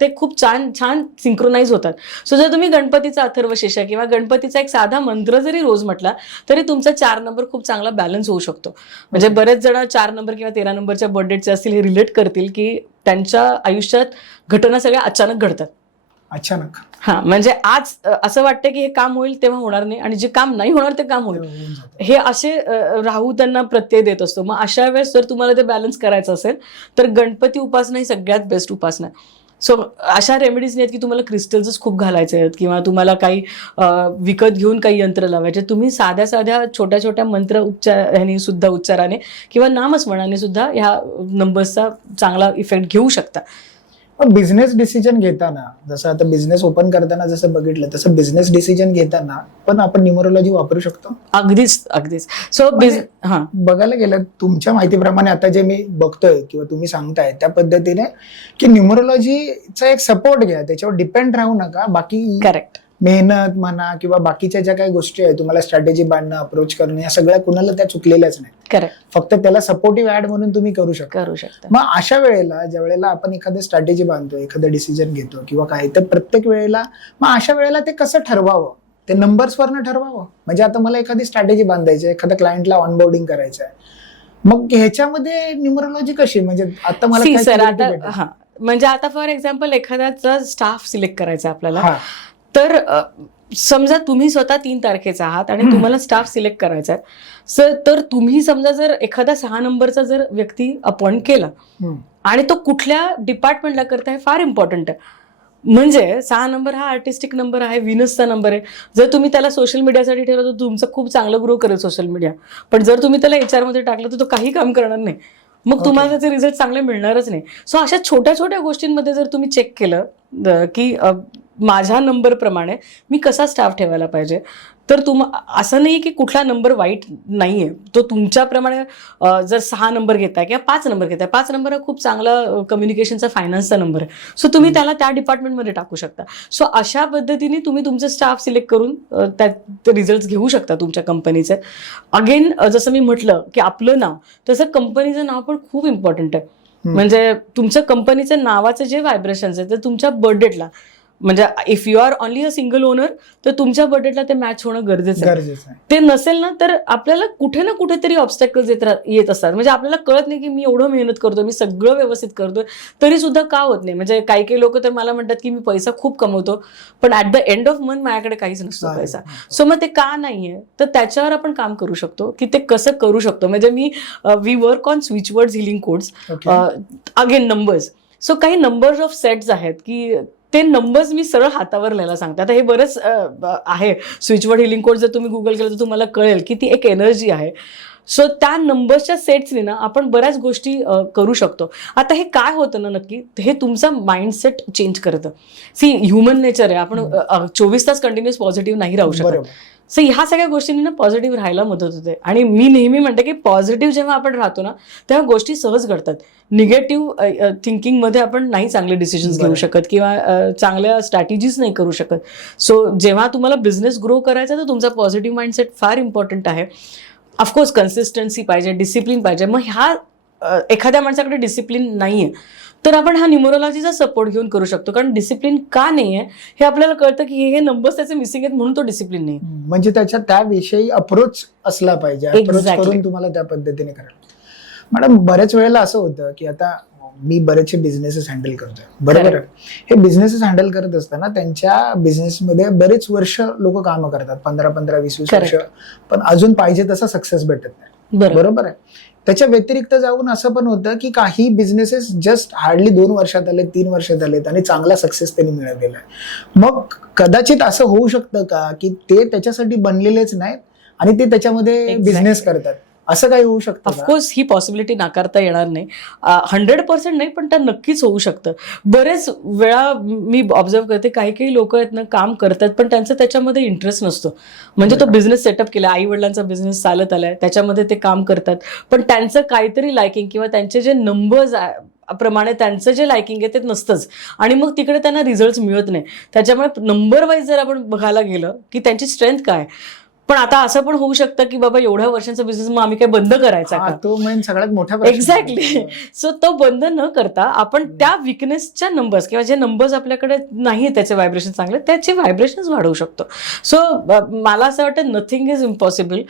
ते खूप छान छान सिंक्रोनाइज होतात. सो जर तुम्ही गणपतीचा अथर्वशीर्ष किंवा गणपतीचा एक साधा मंत्र जरी रोज म्हटला तरी तुमचा 4 नंबर खूप चांगला बॅलन्स होऊ शकतो. म्हणजे बरेच जण 4 नंबर किंवा 13 नंबरच्या बर्थडेचे असतील हे रिलेट करतील की त्यांच्या आयुष्यात घटना सगळ्या अचानक घडतात. अचानक. हा, म्हणजे आज असं वाटतं की हे काम होईल तेव्हा होणार नाही आणि जे काम नाही होणार ते काम होईल. हे असे राहू त्यांना प्रत्यय देत असतो. मग अशा वेळेस जर तुम्हाला ते बॅलन्स करायचं असेल तर गणपती उपासना ही सगळ्यात बेस्ट उपासना आहे. सो अशा रेमेडीज नाहीत की तुम्हाला क्रिस्टल्सच खूप घालायचे आहेत किंवा तुम्हाला काही विकत घेऊन काही यंत्र लावायचे. तुम्ही साध्या साध्या छोट्या छोट्या मंत्र ह्यानी सुद्धा उच्चाराने किंवा नामस्मरणाने सुद्धा ह्या नंबर्सचा चांगला इफेक्ट घेऊ शकता. बिझनेस डिसिजन घेताना जसं आता बिझनेस ओपन करताना जसं बघितलं तसं बिझनेस डिसिजन घेताना पण आपण न्यूमरोलॉजी वापरू शकतो. अगदीच अगदीच. सो बघायला गेलं तुमच्या माहितीप्रमाणे आता जे मी बघतोय किंवा तुम्ही सांगताय त्या पद्धतीने की न्यूमरोलॉजीचा एक सपोर्ट घ्या, त्याच्यावर डिपेंड राहू नका. बाकी करेक्ट मेहनत म्हणा किंवा बाकीच्या ज्या काही गोष्टी आहेत तुम्हाला स्ट्रॅटेजी बांधणं अप्रोच करणं या सगळ्या कुणाला त्या चुकलेल्याच नाही. करेक्ट. फक्त त्याला सपोर्टिव्ह ऍड म्हणून तुम्ही करू शकता. मग अशा वेळेला ज्या वेळेला आपण एखादं स्ट्रॅटेजी बांधतो, एखादं डिसिजन घेतो किंवा काय, तर प्रत्येक वेळेला मग अशा वेळेला ते कसं ठरवावं? ते नंबर्सवरनं ठरवावं. म्हणजे आता मला एखादी स्ट्रॅटेजी बांधायची आहे, एखाद्या क्लायंटला ऑनबोर्डिंग करायचं आहे, मग ह्याच्यामध्ये न्यूमरोलॉजी कशी? म्हणजे आता मला म्हणजे आता फॉर एक्झाम्पल एखाद्याचा स्टाफ सिलेक्ट करायचा आपल्याला, तर समजा तुम्ही स्वतः 3 तारखेचा आहात आणि तुम्हाला स्टाफ सिलेक्ट करायचा आहे, तर तुम्ही समजा जर एखादा 6 नंबरचा जर व्यक्ती अपॉइंट केला आणि तो कुठल्या डिपार्टमेंटला करता हे फार इम्पॉर्टंट आहे. म्हणजे 6 नंबर हा आर्टिस्टिक नंबर आहे, व्हिनसचा नंबर आहे. जर तुम्ही त्याला सोशल मीडियासाठी ठेवलं तर तुमचं खूप चांगलं ग्रो करेल सोशल मीडिया, पण जर तुम्ही त्याला HR मध्ये टाकलं तर तो काही काम करणार नाही. मग तुम्हाला त्याचे रिझल्ट चांगले मिळणारच नाही. सो अशा छोट्या छोट्या गोष्टींमध्ये जर तुम्ही चेक केलं की माझ्या नंबर प्रमाणे मी कसा स्टाफ ठेवायला पाहिजे, तर असं नाही की कुठला नंबर वाईट नाहीये, तो तुमच्याप्रमाणे जर 6 नंबर घेताय किंवा 5 नंबर घेताय, 5 नंबर हा खूप चांगला कम्युनिकेशनचा फायनान्सचा नंबर आहे. सो तुम्ही त्याला त्या डिपार्टमेंटमध्ये टाकू शकता. सो अशा पद्धतीने तुम्ही तुमचे स्टाफ सिलेक्ट करून त्यात रिझल्ट घेऊ शकता तुमच्या कंपनीचे. अगेन जसं मी म्हटलं की आपलं नाव, तसं कंपनीचं नाव पण खूप इम्पॉर्टंट आहे. म्हणजे तुमच्या कंपनीच्या नावाचं जे व्हायब्रेशन्स आहे ते तुमच्या बर्थडेटला, म्हणजे if you are only a single owner तर तुमच्या बजेटला ते मॅच होणं गरजेचं आहे. ते नसेल ना तर आपल्याला कुठे ना कुठेतरी ऑब्स्टॅकल्स येत असतात. म्हणजे आपल्याला कळत नाही की मी एवढं मेहनत करतोय, मी सगळं व्यवस्थित करतोय, तरी सुद्धा का होत नाही. म्हणजे काही लोक तर मला म्हणतात की मी पैसा खूप कमवतो पण at the end of month माझ्याकडे काहीच नसतो पैसा. सो मग ते का नाहीये, तर त्याच्यावर आपण काम करू शकतो की ते कसं करू शकतो. म्हणजे we work on switch words healing codes, again numbers. So काही नंबर्स ऑफ सेट्स आहेत की ते नंबर्स मी सरळ हातावर लिहायला सांगते. आता हे बरंच आहे, स्विचवर्ड हिलिंग कोड जर तुम्ही गुगल केलं तर तुम्हाला कळेल की ती एक एनर्जी आहे. सो त्या नंबर्सच्या सेट्सनी ना आपण बऱ्याच गोष्टी करू शकतो. आता हे काय होतं ना नक्की, हे तुमचा माइंडसेट चेंज करतं. सी ह्युमन नेचर आहे, आपण 24 तास कंटिन्युअस पॉझिटिव्ह नाही राहू शकत. बरोबर. सो ह्या सगळ्या गोष्टींनी ना पॉझिटिव्ह राहायला मदत होते. आणि मी नेहमी म्हणते की पॉझिटिव्ह जेव्हा आपण राहतो ना तेव्हा गोष्टी सहज घडतात. निगेटिव्ह थिंकिंगमध्ये आपण नाही चांगले डिसिजन्स घेऊ शकत किंवा चांगल्या स्ट्रॅटेजीज नाही करू शकत. सो जेव्हा तुम्हाला बिझनेस ग्रो करायचा तर तुमचा पॉझिटिव्ह माइंडसेट फार इम्पॉर्टंट आहे. ऑफकोर्स कन्सिस्टन्सी पाहिजे, डिसिप्लिन पाहिजे. मग ह्या एखाद्या माणसाकडे डिसिप्लिन नाहीये तर आपण हा न्यूमरोलॉजीचा सपोर्ट घेऊन करू शकतो. कारण डिसिप्लिन का नाहीये हे आपल्याला कळतं की हे नंबर्स त्याचे मिसिंग आहेत म्हणून तो डिसिप्लिन नाही. म्हणजे त्याच्या त्याविषयी अप्रोच असला पाहिजे, अप्रोच करून तुम्हाला त्या पद्धतीने करायला. मॅडम, बऱ्याच वेळेला असं होतं की आता मी बरेचसे बिझनेसेस हँडल करतोय, बरोबर आहे. हे बिझनेसेस हँडल करत असताना त्यांच्या बिझनेसमध्ये बरेच वर्ष लोक कामं करतात, 15-15, 20-20 वर्ष, पण अजून पाहिजे तसा सक्सेस भेटत नाही, बरोबर आहे. त्याच्या व्यतिरिक्त जाऊन असं पण होतं की काही बिझनेसेस जस्ट हार्डली 2 वर्षात आले, 3 वर्षात आलेत आणि चांगला सक्सेस त्यांनी मिळवलेला आहे. मग कदाचित असं होऊ शकतं का की ते त्याच्यासाठी बनलेलेच नाहीत आणि ते त्याच्यामध्ये बिझनेस करतात, असं काही होऊ शकतं? ऑफकोर्स ही पॉसिबिलिटी नाकारता येणार नाही. 100% नाही, पण त्या नक्कीच होऊ शकतं. बरेच वेळा मी ऑब्झर्व करते काही काही लोक आहेत ना, काम करतात पण त्यांचं त्याच्यामध्ये इंटरेस्ट नसतो. म्हणजे तो बिझनेस सेटअप केला, आई वडिलांचा बिझनेस चालत आलाय, त्याच्यामध्ये ते काम करतात, पण त्यांचं काहीतरी लायकिंग किंवा त्यांचे जे नंबर्स प्रमाणे त्यांचं जे लायकिंग आहे ते नसतंच आणि मग तिकडे त्यांना रिझल्ट मिळत नाही. त्याच्यामुळे नंबर वाईज जर आपण बघायला गेलं की त्यांची स्ट्रेंथ काय. पण आता असं पण होऊ शकतं की बाबा एवढ्या वर्षांचा बिझनेस मग आम्ही काय बंद करायचा का? तो मेन सगळ्यात मोठा प्रश्न. एक्झॅक्टली. सो तो बंद न करता आपण त्या विकनेसच्या नंबर्स किंवा जे नंबर्स आपल्याकडे नाही त्याचे व्हायब्रेशन चांगले त्याचे व्हायब्रेशन वाढवू शकतो. सो मला असं वाटतं नथिंग इज इम्पॉसिबल.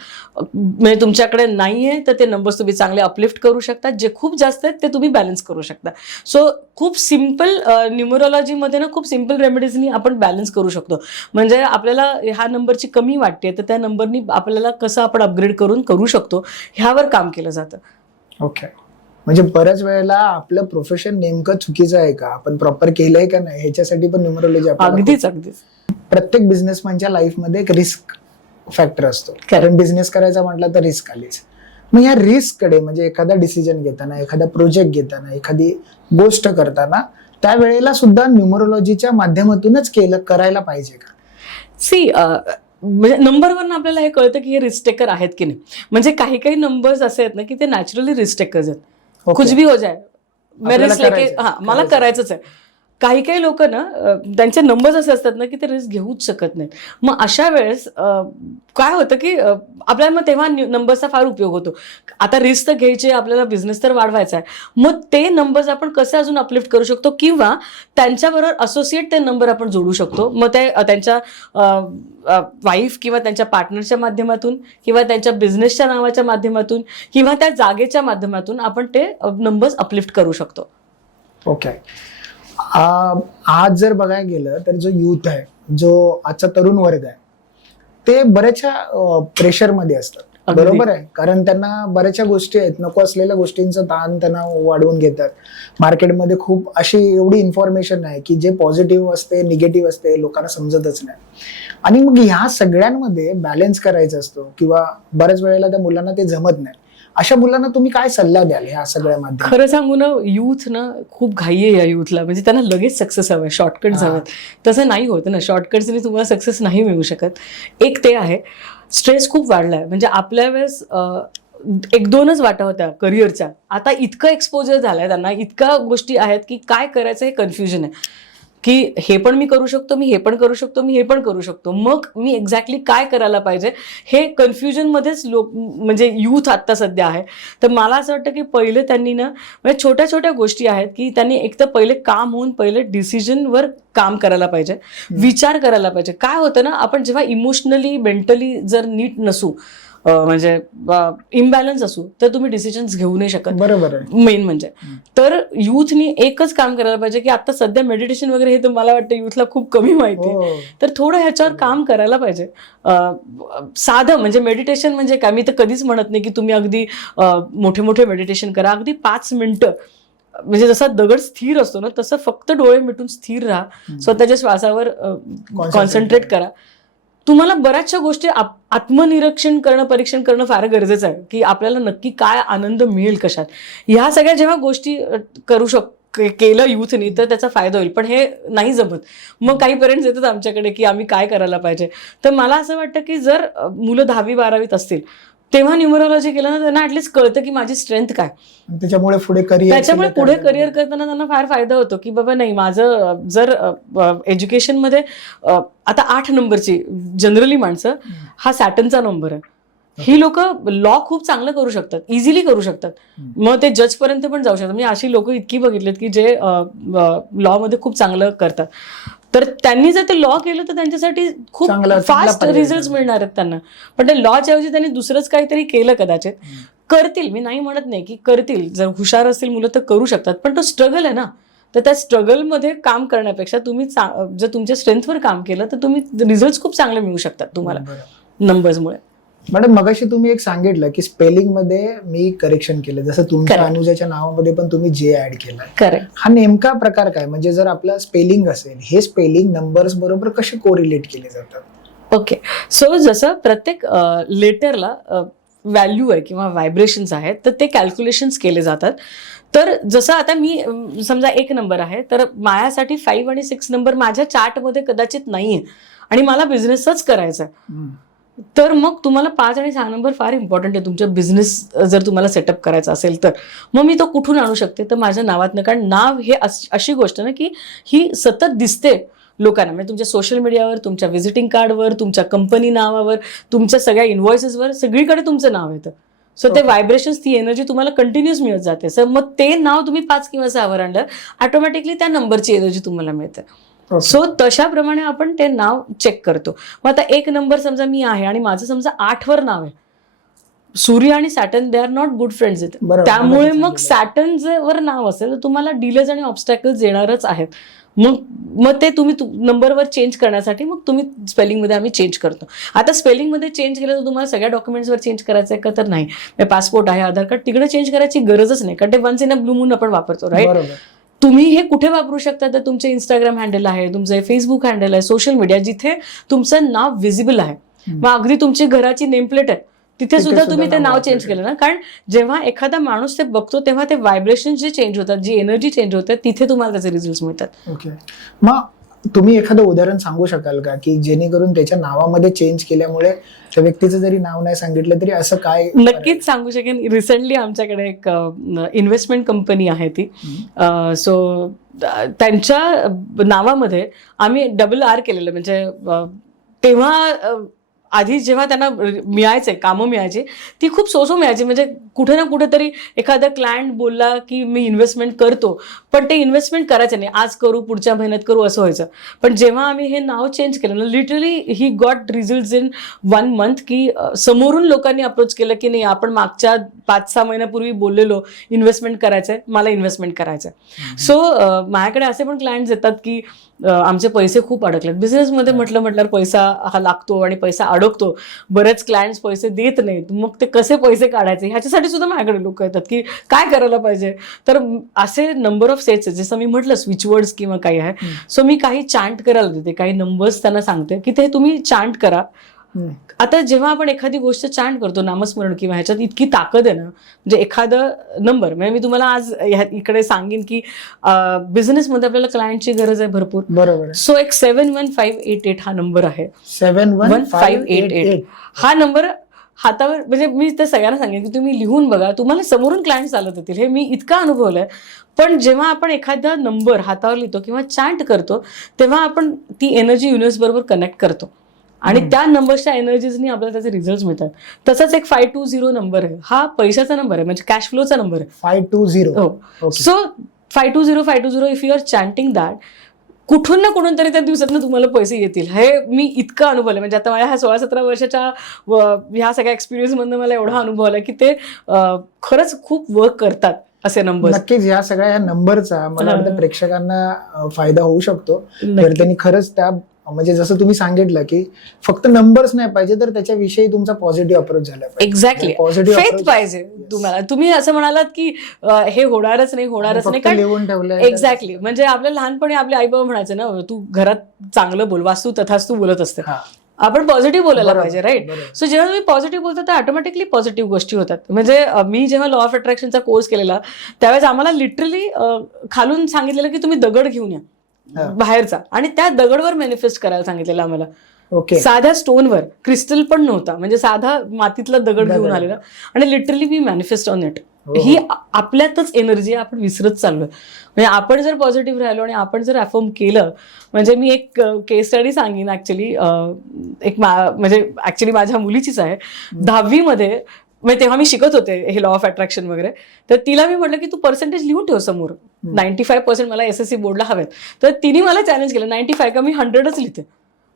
म्हणजे तुमच्याकडे नाहीये तर ते नंबर्स तुम्ही चांगले अपलिफ्ट करू शकता, जे खूप जास्त आहेत ते तुम्ही बॅलन्स करू शकता. सो खूप सिम्पल न्यूमरोलॉजीमध्ये ना खूप सिम्पल रेमेडीजनी आपण बॅलन्स करू शकतो. म्हणजे आपल्याला ह्या नंबरची कमी वाटते तर त्या नंबरनी आपल्याला कसं आपण अपग्रेड करू शकतो ह्यावर काम केलं जातं. ओके. म्हणजे बऱ्याच वेळेला आपलं प्रोफेशन नेमकं चुकीचं आहे का, आपण प्रॉपर केलंय का नाही ह्याच्यासाठी पण न्यूमरोलॉजी. अगदीच. प्रत्येक बिझनेसमॅनच्या लाईफमध्ये एक रिस्क फॅक्टर असतो, कारण बिझनेस करायचा म्हटलं तर रिस्क आलीच. मग ह्या रिस्क कडे म्हणजे एखादा डिसिजन घेताना, एखादा प्रोजेक्ट घेताना, एखादी गोष्ट करताना त्यावेळेला सुद्धा न्यूमरोलॉजीच्या माध्यमातूनच करायला पाहिजे का? सी म्हणजे नंबरवरून आपल्याला हे कळतं की हे रिस्क टेकर आहेत की नाही. म्हणजे काही काही नंबर्स असे आहेत ना की ते नॅचरली रिस्क टेकर्स आहेत. कुछ भी हो जाए मैं रिस्क लेके मला करायचंच आहे. काही काही लोक ना त्यांचे नंबर्स असे असतात ना की ते रिस्क घेऊच शकत नाहीत. मग अशा वेळेस काय होतं की आपल्याला मग तेव्हा नंबर्सचा फार उपयोग होतो. आता रिस्क तर घ्यायची, आपल्याला बिझनेस तर वाढवायचा आहे, मग ते नंबर्स आपण कसे अजून अपलिफ्ट करू शकतो किंवा त्यांच्याबरोबर असोसिएट ते नंबर आपण जोडू शकतो. मग ते त्यांच्या वाईफ किंवा त्यांच्या पार्टनरच्या माध्यमातून किंवा त्यांच्या बिझनेसच्या नावाच्या माध्यमातून किंवा त्या जागेच्या माध्यमातून आपण ते नंबर्स अपलिफ्ट करू शकतो. ओके. आज जर बघायला गेलं तर जो युथ आहे, जो आजचा तरुण वर्ग आहे, ते बऱ्याचशा प्रेशरमध्ये असतात, बरोबर आहे. कारण त्यांना बऱ्याचशा गोष्टी आहेत, नको असलेल्या गोष्टींचा ताण त्यांना वाढवून घेतात. मार्केटमध्ये खूप अशी एवढी इन्फॉर्मेशन आहे की जे पॉझिटिव्ह असते, निगेटिव्ह असते, लोकांना समजतच नाही. आणि मग ह्या सगळ्यांमध्ये बॅलन्स करायचा असतो किंवा बऱ्याच वेळेला त्या मुलांना ते जमत नाही. अशा मुलांना तुम्ही काय सल्ला द्याल ह्या सगळ्या माध्यमात? खरं सांगू ना, युथ ना खूप घाई आहे या युथला. म्हणजे त्यांना लगेच सक्सेस हवंय, शॉर्टकट्स हवेत. तसं नाही होत ना, शॉर्टकट्सनी तुम्हाला सक्सेस नाही मिळू शकत. एक ते आहे. स्ट्रेस खूप वाढलाय. म्हणजे आपल्या वेळेस 1-2च वाटा होत्या करिअरच्या, आता इतकं एक्सपोजर झालंय त्यांना, इतक्या गोष्टी आहेत की काय करायचं हे कन्फ्युजन आहे की हे पण मी करू शकतो, मी हे पण करू शकतो, मी हे पण करू शकतो, मग मी एक्झॅक्टली काय करायला पाहिजे हे कन्फ्युजनमध्येच म्हणजे युथ आत्ता सध्या आहे. तर मला असं वाटतं की पहिले त्यांनी ना म्हणजे छोट्या छोट्या गोष्टी आहेत की त्यांनी एक तर पहिले काम होऊन पहिले डिसिजनवर काम करायला पाहिजे, विचार करायला पाहिजे. काय होतं ना, आपण जेव्हा इमोशनली मेंटली जर नीट नसू, म्हणजे इम्बॅलन्स असू, तर तुम्ही डिसिजन्स घेऊ नाही शकत. बरोबर आहे. मेन म्हणजे तर युथनी एकच काम करायला पाहिजे की आता सध्या मेडिटेशन वगैरे हे तर मला वाटतं युथला खूप कमी माहिती आहे. तर थोडं ह्याच्यावर काम करायला पाहिजे. साधं म्हणजे मेडिटेशन म्हणजे काय, मी तर कधीच म्हणत नाही की तुम्ही अगदी मोठे मोठे मेडिटेशन करा. अगदी 5 मिनिटं म्हणजे जसा दगड स्थिर असतो ना तसं फक्त डोळे मिटून स्थिर राहा, स्वतःच्या श्वासावर कॉन्सन्ट्रेट करा. तुम्हाला बऱ्याचशा गोष्टी आत्मनिरीक्षण करणं, परीक्षण करणं फार गरजेचं आहे की आपल्याला नक्की काय आनंद मिळेल कशात. ह्या सगळ्या जेव्हा गोष्टी करू केलं युथनी तर त्याचा फायदा होईल. पण हे नाही जमत. मग काही पेरेंट्स येतात आमच्याकडे की आम्ही काय करायला पाहिजे. तर मला असं वाटतं की जर मुलं 10वी-12वीत असतील तेव्हा न्यूमरोलॉजी केलं ना त्यांना ऍटलीस्ट कळतं की माझी स्ट्रेंथ काय. त्याच्यामुळे पुढे करिअर करताना त्यांना फार फायदा होतो की बाबा नाही माझं जर एज्युकेशनमध्ये आता 8 नंबरची जनरली माणसं हा सॅटर्नचा नंबर आहे. ही लोक लॉ खूप चांगलं करू शकतात, इझिली करू शकतात. मग ते जज पर्यंत पण जाऊ शकतात. म्हणजे अशी लोक इतकी बघितलेत की जे लॉ मध्ये खूप चांगलं करतात. तर त्यांनी जर ते लॉ केलं तर त्यांच्यासाठी खूप फास्ट रिझल्ट मिळणार आहेत त्यांना. पण ते लॉच्या ऐवजी त्यांनी दुसरंच काहीतरी केलं कदाचित. करतील, मी नाही म्हणत नाही की करतील, जर हुशार असतील मुलं तर करू शकतात. पण तो स्ट्रगल आहे ना, तर त्या स्ट्रगलमध्ये काम करण्यापेक्षा तुम्ही जर तुमच्या स्ट्रेंथवर काम केलं तर तुम्ही रिझल्ट खूप चांगले मिळू शकतात तुम्हाला नंबर्समुळे. मॅडम मगाशी तुम्ही एक सांगितलं की स्पेलिंग मध्ये मी करेक्शन केलं, जसं तुमच्या अनुजाच्या नावामध्ये पण तुम्ही जे ऍड केलं. करेक्ट. हा नेमका प्रकार काय, म्हणजे जर आपला स्पेलिंग असेल, हे स्पेलिंग नंबर्स बरोबर कसे कोरिलेट केले जातात? ओके, सो जसं प्रत्येक लेटरला व्हॅल्यू आहे किंवा व्हायब्रेशन्स आहेत तर ते कॅल्क्युलेशन्स केले जातात. तर जसं आता मी समजा 1 नंबर आहे तर माझ्यासाठी 5 आणि 6 नंबर माझ्या चार्टमध्ये कदाचित नाहीये आणि मला बिझनेसच करायचा आहे. तर मग तुम्हाला 5 आणि 6 नंबर फार इम्पॉर्टंट आहे तुमच्या बिझनेस जर तुम्हाला सेटअप करायचा असेल तर. मग मी तो कुठून आणू शकते, तर माझ्या नावातनं. कारण नाव हे अशी गोष्ट ना की ही सतत दिसते लोकांना. म्हणजे तुमच्या सोशल मीडियावर, तुमच्या व्हिजिटिंग कार्डवर, तुमच्या कंपनी नावावर, तुमच्या सगळ्या इन्व्हॉइसेसवर सगळीकडे तुमचं नाव येतं. सो ते व्हायब्रेशन्स, ती एनर्जी तुम्हाला कंटिन्युअस मिळत जाते. सर मग ते नाव तुम्ही 5 किंवा 6 वर आणलं ऑटोमॅटिकली त्या नंबरची एनर्जी तुम्हाला मिळते. सो तशाप्रमाणे आपण ते नाव चेक करतो. मग आता 1 नंबर समजा मी आहे आणि माझं समजा 8 वर नाव आहे. सूर्य आणि Saturn they are not good friends आहेत. त्यामुळे मग सॅटर्न वर नाव असेल तर तुम्हाला डिलेज आणि ऑब्स्टॅकल्स येणारच आहेत. मग ते तुम्ही नंबरवर चेंज करण्यासाठी मग तुम्ही स्पेलिंगमध्ये आम्ही चेंज करतो. आता स्पेलिंगमध्ये चेंज केलं तर तुम्हाला सगळ्या डॉक्युमेंट्सवर चेंज करायचं आहे का, तर नाही. पासपोर्ट आहे, आधार कार्ड, तिकडे चेंज करायची गरजच नाही. कारण ते once in a blue moon आपण वापरतो, राईट. तुम्ही हे कुठे वापरू शकता, तर तुमचे इंस्टाग्राम हँडल आहे, तुमचं फेसबुक हँडल आहे, सोशल मीडिया जिथे तुमचं नाव व्हिजिबल आहे. मग अगदी तुमची घराची नेमप्लेट आहे तिथे सुद्धा तुम्ही ते नाव चेंज केलं ना. कारण जेव्हा एखादा माणूस ते बघतो तेव्हा ते व्हायब्रेशन जे चेंज होतात, जी एनर्जी चेंज होते, तिथे तुम्हाला त्याचे रिझल्ट मिळतात. ओके, मग तुम्ही एखादं उदाहरण सांगू शकाल का की जेणेकरून त्याच्या नावामध्ये चेंज केल्यामुळे त्या व्यक्तीचं जरी नाव नाही सांगितलं तरी असं काय? नक्कीच सांगू शकेन. रिसेंटली आमच्याकडे एक इन्व्हेस्टमेंट कंपनी आहे ती. सो त्यांच्या नावामध्ये आम्ही RRR केलेलं. म्हणजे तेव्हा आधी जेव्हा त्यांना कामं मिळायची ती खूप सोसो मिळायची. म्हणजे कुठे ना कुठेतरी एखादा क्लायंट बोलला की मी इन्व्हेस्टमेंट करतो, पण ते इन्व्हेस्टमेंट करायचं नाही, आज करू पुढच्या महिन्यात करू असं व्हायचं. पण जेव्हा आम्ही हे नाव चेंज केलं ना, literally he got result in 1 month. की समोरून लोकांनी अप्रोच केलं की नाही आपण मागच्या 5-6 महिन्यापूर्वी बोललेलो इन्व्हेस्टमेंट करायचंय, मला इन्व्हेस्टमेंट करायचंय. सो माझ्याकडे असे पण क्लायंट्स येतात की आमचे पैसे खूप अडकलेत बिझनेसमध्ये. म्हटल्यावर पैसा हा लागतो आणि पैसा अडकतो. बरेच क्लायंट्स पैसे देत नाहीत, मग ते कसे पैसे काढायचे ह्याच्यासाठी सुद्धा माझ्याकडे लोक येतात की काय करायला पाहिजे. तर असे नंबर ऑफ सेट्स, जसं मी म्हटलं स्विच वर्ड्स किंवा काही आहे. सो मी काही चांट करायला देते, काही नंबर्स त्यांना सांगते की ते तुम्ही चांट करा. आता जेव्हा आपण एखादी गोष्ट चांट करतो, नामस्मरण किंवा ह्याच्यात इतकी ताकद आहे ना. म्हणजे एखादं नंबर, म्हणजे मी तुम्हाला आज इकडे सांगेन की बिझनेसमध्ये आपल्याला क्लायंटची गरज आहे भरपूर. बरोबर. सो एक 71588 हा नंबर आहे. 71588 हा नंबर हातावर, म्हणजे मी ते सगळ्यांना सांगेन की तुम्ही लिहून बघा, तुम्हाला समोरून क्लायंट चालत येतील. हे मी इतका अनुभवलंय. पण जेव्हा आपण एखादा नंबर हातावर लिहितो किंवा चांट करतो तेव्हा आपण ती एनर्जी युनिव्हर्स बरोबर कनेक्ट करतो आणि त्या नंबरच्या एनर्जीजनी आपल्याला त्याचे रिझल्ट मिळतात. तसंच एक 520 नंबर आहे, हा पैशाचा नंबर आहे, म्हणजे कॅश फ्लोचा नंबर आहे. 520. हो. So 520 if you are chanting that, कुठून ना कुठून तरी त्या दिवसातनं तुम्हाला पैसे येतील. हे मी इतकं अनुभवलं. म्हणजे आता माझ्या ह्या 16-17 वर्षाच्या ह्या सगळ्या एक्सपिरियन्स मधनं मला एवढा अनुभव आला की ते खरंच खूप वर्क करतात असे नंबर. नक्कीच या नंबरचा मला वाटतं प्रेक्षकांना फायदा होऊ शकतो. तर त्यांनी खरंच त्या म्हणजे जसं तुम्ही सांगितलं की फक्त नंबर्स नाही पाहिजे तर त्याच्याविषयी तुमचा पॉझिटिव्ह अप्रोच झाला पाहिजे. एक्झॅक्टली, पॉझिटिव्ह फेथ पाहिजे तुम्हाला. तुम्ही असं म्हणालात की हे होणारच नाही नाही, कारण लिहून ठेवलं एक्झॅक्टली, म्हणजे आपल्या लहानपणी आपले आई बाबा म्हणायचे ना, तू घरात चांगलं बोल, वास्तू तथास्तू बोलत असते. आपण पॉझिटिव्ह बोलायला पाहिजे, राईट? सो जेव्हा तुम्ही पॉझिटिव्ह बोलता तर ऑटोमॅटिकली पॉझिटिव्ह गोष्टी होतात. म्हणजे मी जेव्हा लॉ ऑफ अट्रॅक्शनचा कोर्स केलेला त्यावेळेस आम्हाला लिटरली खालून सांगितलेलं की तुम्ही दगड घेऊन या बाहेरचा, आणि त्या दगडवर मॅनिफेस्ट करायला सांगितलेलं आम्हाला. ओके. साध्या स्टोनवर, क्रिस्टल पण नव्हता, म्हणजे साधा मातीतला दगड घेऊन आलेला, आणि literally we manifest on it. ही आपल्यातच एनर्जी आपण विसरत चाललोय. म्हणजे आपण जर पॉझिटिव्ह राहिलो आणि आपण जर अफर्म केलं, म्हणजे मी एक केस स्टडी सांगेन ऍक्च्युली, म्हणजे ऍक्च्युली माझ्या मुलीचीच आहे. 10वी मध्ये, म्हणजे तेव्हा मी शिकत होते हे लॉ ऑफ अट्रॅक्शन वगैरे, तर तिला मी म्हटलं की तू पर्सेंटेज लिहून ठेव समोर, 95% मला SSC बोर्डला हवेत. तर तिने मला चॅलेंज केलं, 95 का मी 100च लिहिते,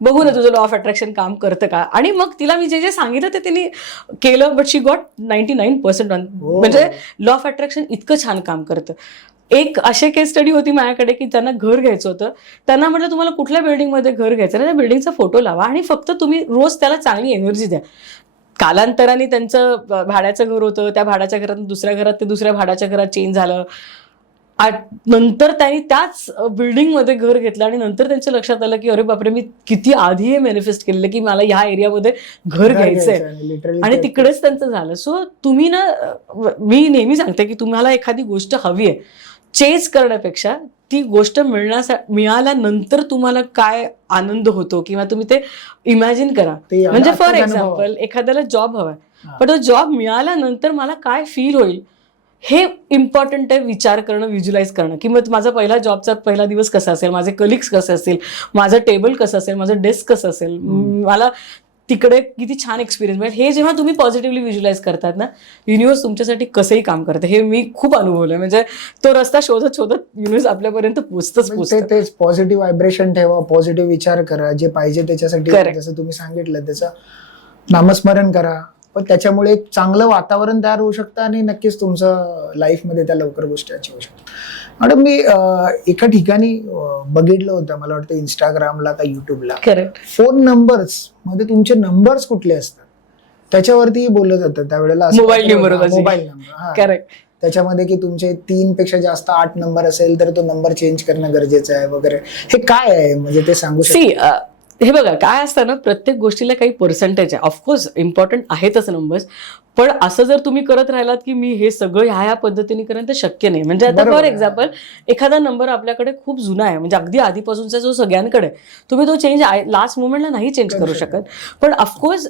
बघू ना तुझं लॉ ऑफ अट्रॅक्शन काम करतं का. आणि मग तिला मी जे जे सांगितलं ते तिने केलं, बट शी गॉट 99%. म्हणजे लॉ ऑफ अट्रॅक्शन इतकं छान काम करतं. एक अशी केस स्टडी होती माझ्याकडे की त्यांना घर घ्यायचं होतं. त्यांना म्हटलं तुम्हाला कुठल्या बिल्डिंगमध्ये घर घ्यायचं, त्या बिल्डिंगचा फोटो लावा आणि फक्त तुम्ही रोज त्याला चांगली एनर्जी द्या. कालांतराने त्यांचं भाड्याचं घर होतं, त्या भाड्याच्या घरात दुसऱ्या घरात, ते दुसऱ्या भाड्याच्या घरात चेंज झालं. नंतर त्यांनी त्याच बिल्डिंगमध्ये घर घेतलं आणि नंतर त्यांच्या लक्षात आलं की अरे बापरे, मी किती आधी हे मॅनिफेस्ट केलेलं की मला ह्या एरियामध्ये घर घ्यायचंय, आणि तिकडेच त्यांचं झालं. सो तुम्ही ना, मी नेहमी सांगते की तुम्हाला एखादी गोष्ट हवी आहे, चेज करण्यापेक्षा ती गोष्ट मिळाल्यानंतर तुम्हाला काय आनंद होतो किंवा तुम्ही ते इमॅजिन करा. म्हणजे फॉर एक्झाम्पल एखाद्याला जॉब हवाय, पण तो जॉब मिळाल्यानंतर मला काय फील होईल हे इम्पॉर्टंट आहे. विचार करणं, व्हिज्युअलाइज करणं, की मग माझा पहिला जॉबचा पहिला दिवस कसा असेल, माझे कलिग्स कसे असतील, माझं टेबल कसं असेल, माझं डेस्क कसं असेल, मला तिकडे किती छान एक्सपिरियन्स मिळेल. हे जेव्हा तुम्ही पॉझिटिव्हली व्हिज्युअलाइज करतात ना, युनिव्हर्स तुमच्यासाठी कसंही काम करतं. हे मी खूप अनुभवलंय. म्हणजे तो रस्ता शोधत शोधत युनिव्हर्स आपल्यापर्यंत पोचतं. तेच पॉझिटिव्ह व्हायब्रेशन ठेवा, पॉझिटिव्ह विचार करा, जे पाहिजे त्याच्यासाठी, जसं तुम्ही सांगितलं त्याचं नामस्मरण करा. पण त्याच्यामुळे एक चांगलं वातावरण तयार होऊ शकतं आणि नक्कीच तुमचं लाईफमध्ये त्या लवकर गोष्टी अचीव होऊ शकतात. मॅडम, मी एका ठिकाणी बघितलं होतं, मला वाटतं इंस्टाग्रामला का युट्यूबला, करेक्ट, फोन नंबर्स मध्ये तुमचे नंबर्स कुठले असतात त्याच्यावरती बोललं जातं त्यावेळेला. Mobile number, correct. त्याच्यामध्ये की तुमचे 3 पेक्षा जास्त 8 नंबर असेल तर तो नंबर चेंज करणं गरजेचं आहे वगैरे. हे काय आहे, म्हणजे ते सांगू शकता? हे बघा काय असतं ना, प्रत्येक गोष्टीला काही पर्सेंटेज आहे. ऑफकोर्स इम्पॉर्टंट आहेतच नंबर्स, पण असं जर तुम्ही करत राहिलात की मी हे सगळं ह्या पद्धतीने करेन तर शक्य नाही. म्हणजे आता फॉर एक्झाम्पल एखादा नंबर आपल्याकडे खूप जुना आहे, म्हणजे अगदी आधीपासूनचा जो सगळ्यांकडे, तुम्ही तो चेंज लास्ट मोमेंटला नाही चेंज करू शकत. पण ऑफकोर्स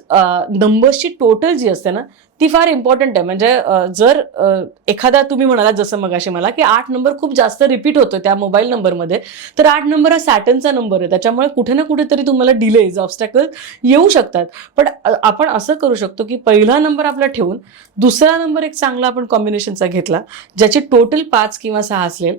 नंबर्सची टोटल जी असते ना ती फार इम्पॉर्टंट आहे. म्हणजे जर एखादा तुम्ही म्हणालात जसं मगाशी मला की 8 नंबर खूप जास्त रिपीट होतो त्या मोबाईल नंबरमध्ये, तर 8 नंबर हा सॅटर्नचा नंबर आहे, त्याच्यामुळे कुठे ना कुठेतरी तुम्हाला डिलेज, ऑब्स्टॅकल येऊ शकतात. पण आपण असं करू शकतो की पहिला नंबर आपला ठेवून दुसरा नंबर एक चांगला आपण कॉम्बिनेशनचा घेतला, ज्याचे टोटल 5 किंवा 6 असेल,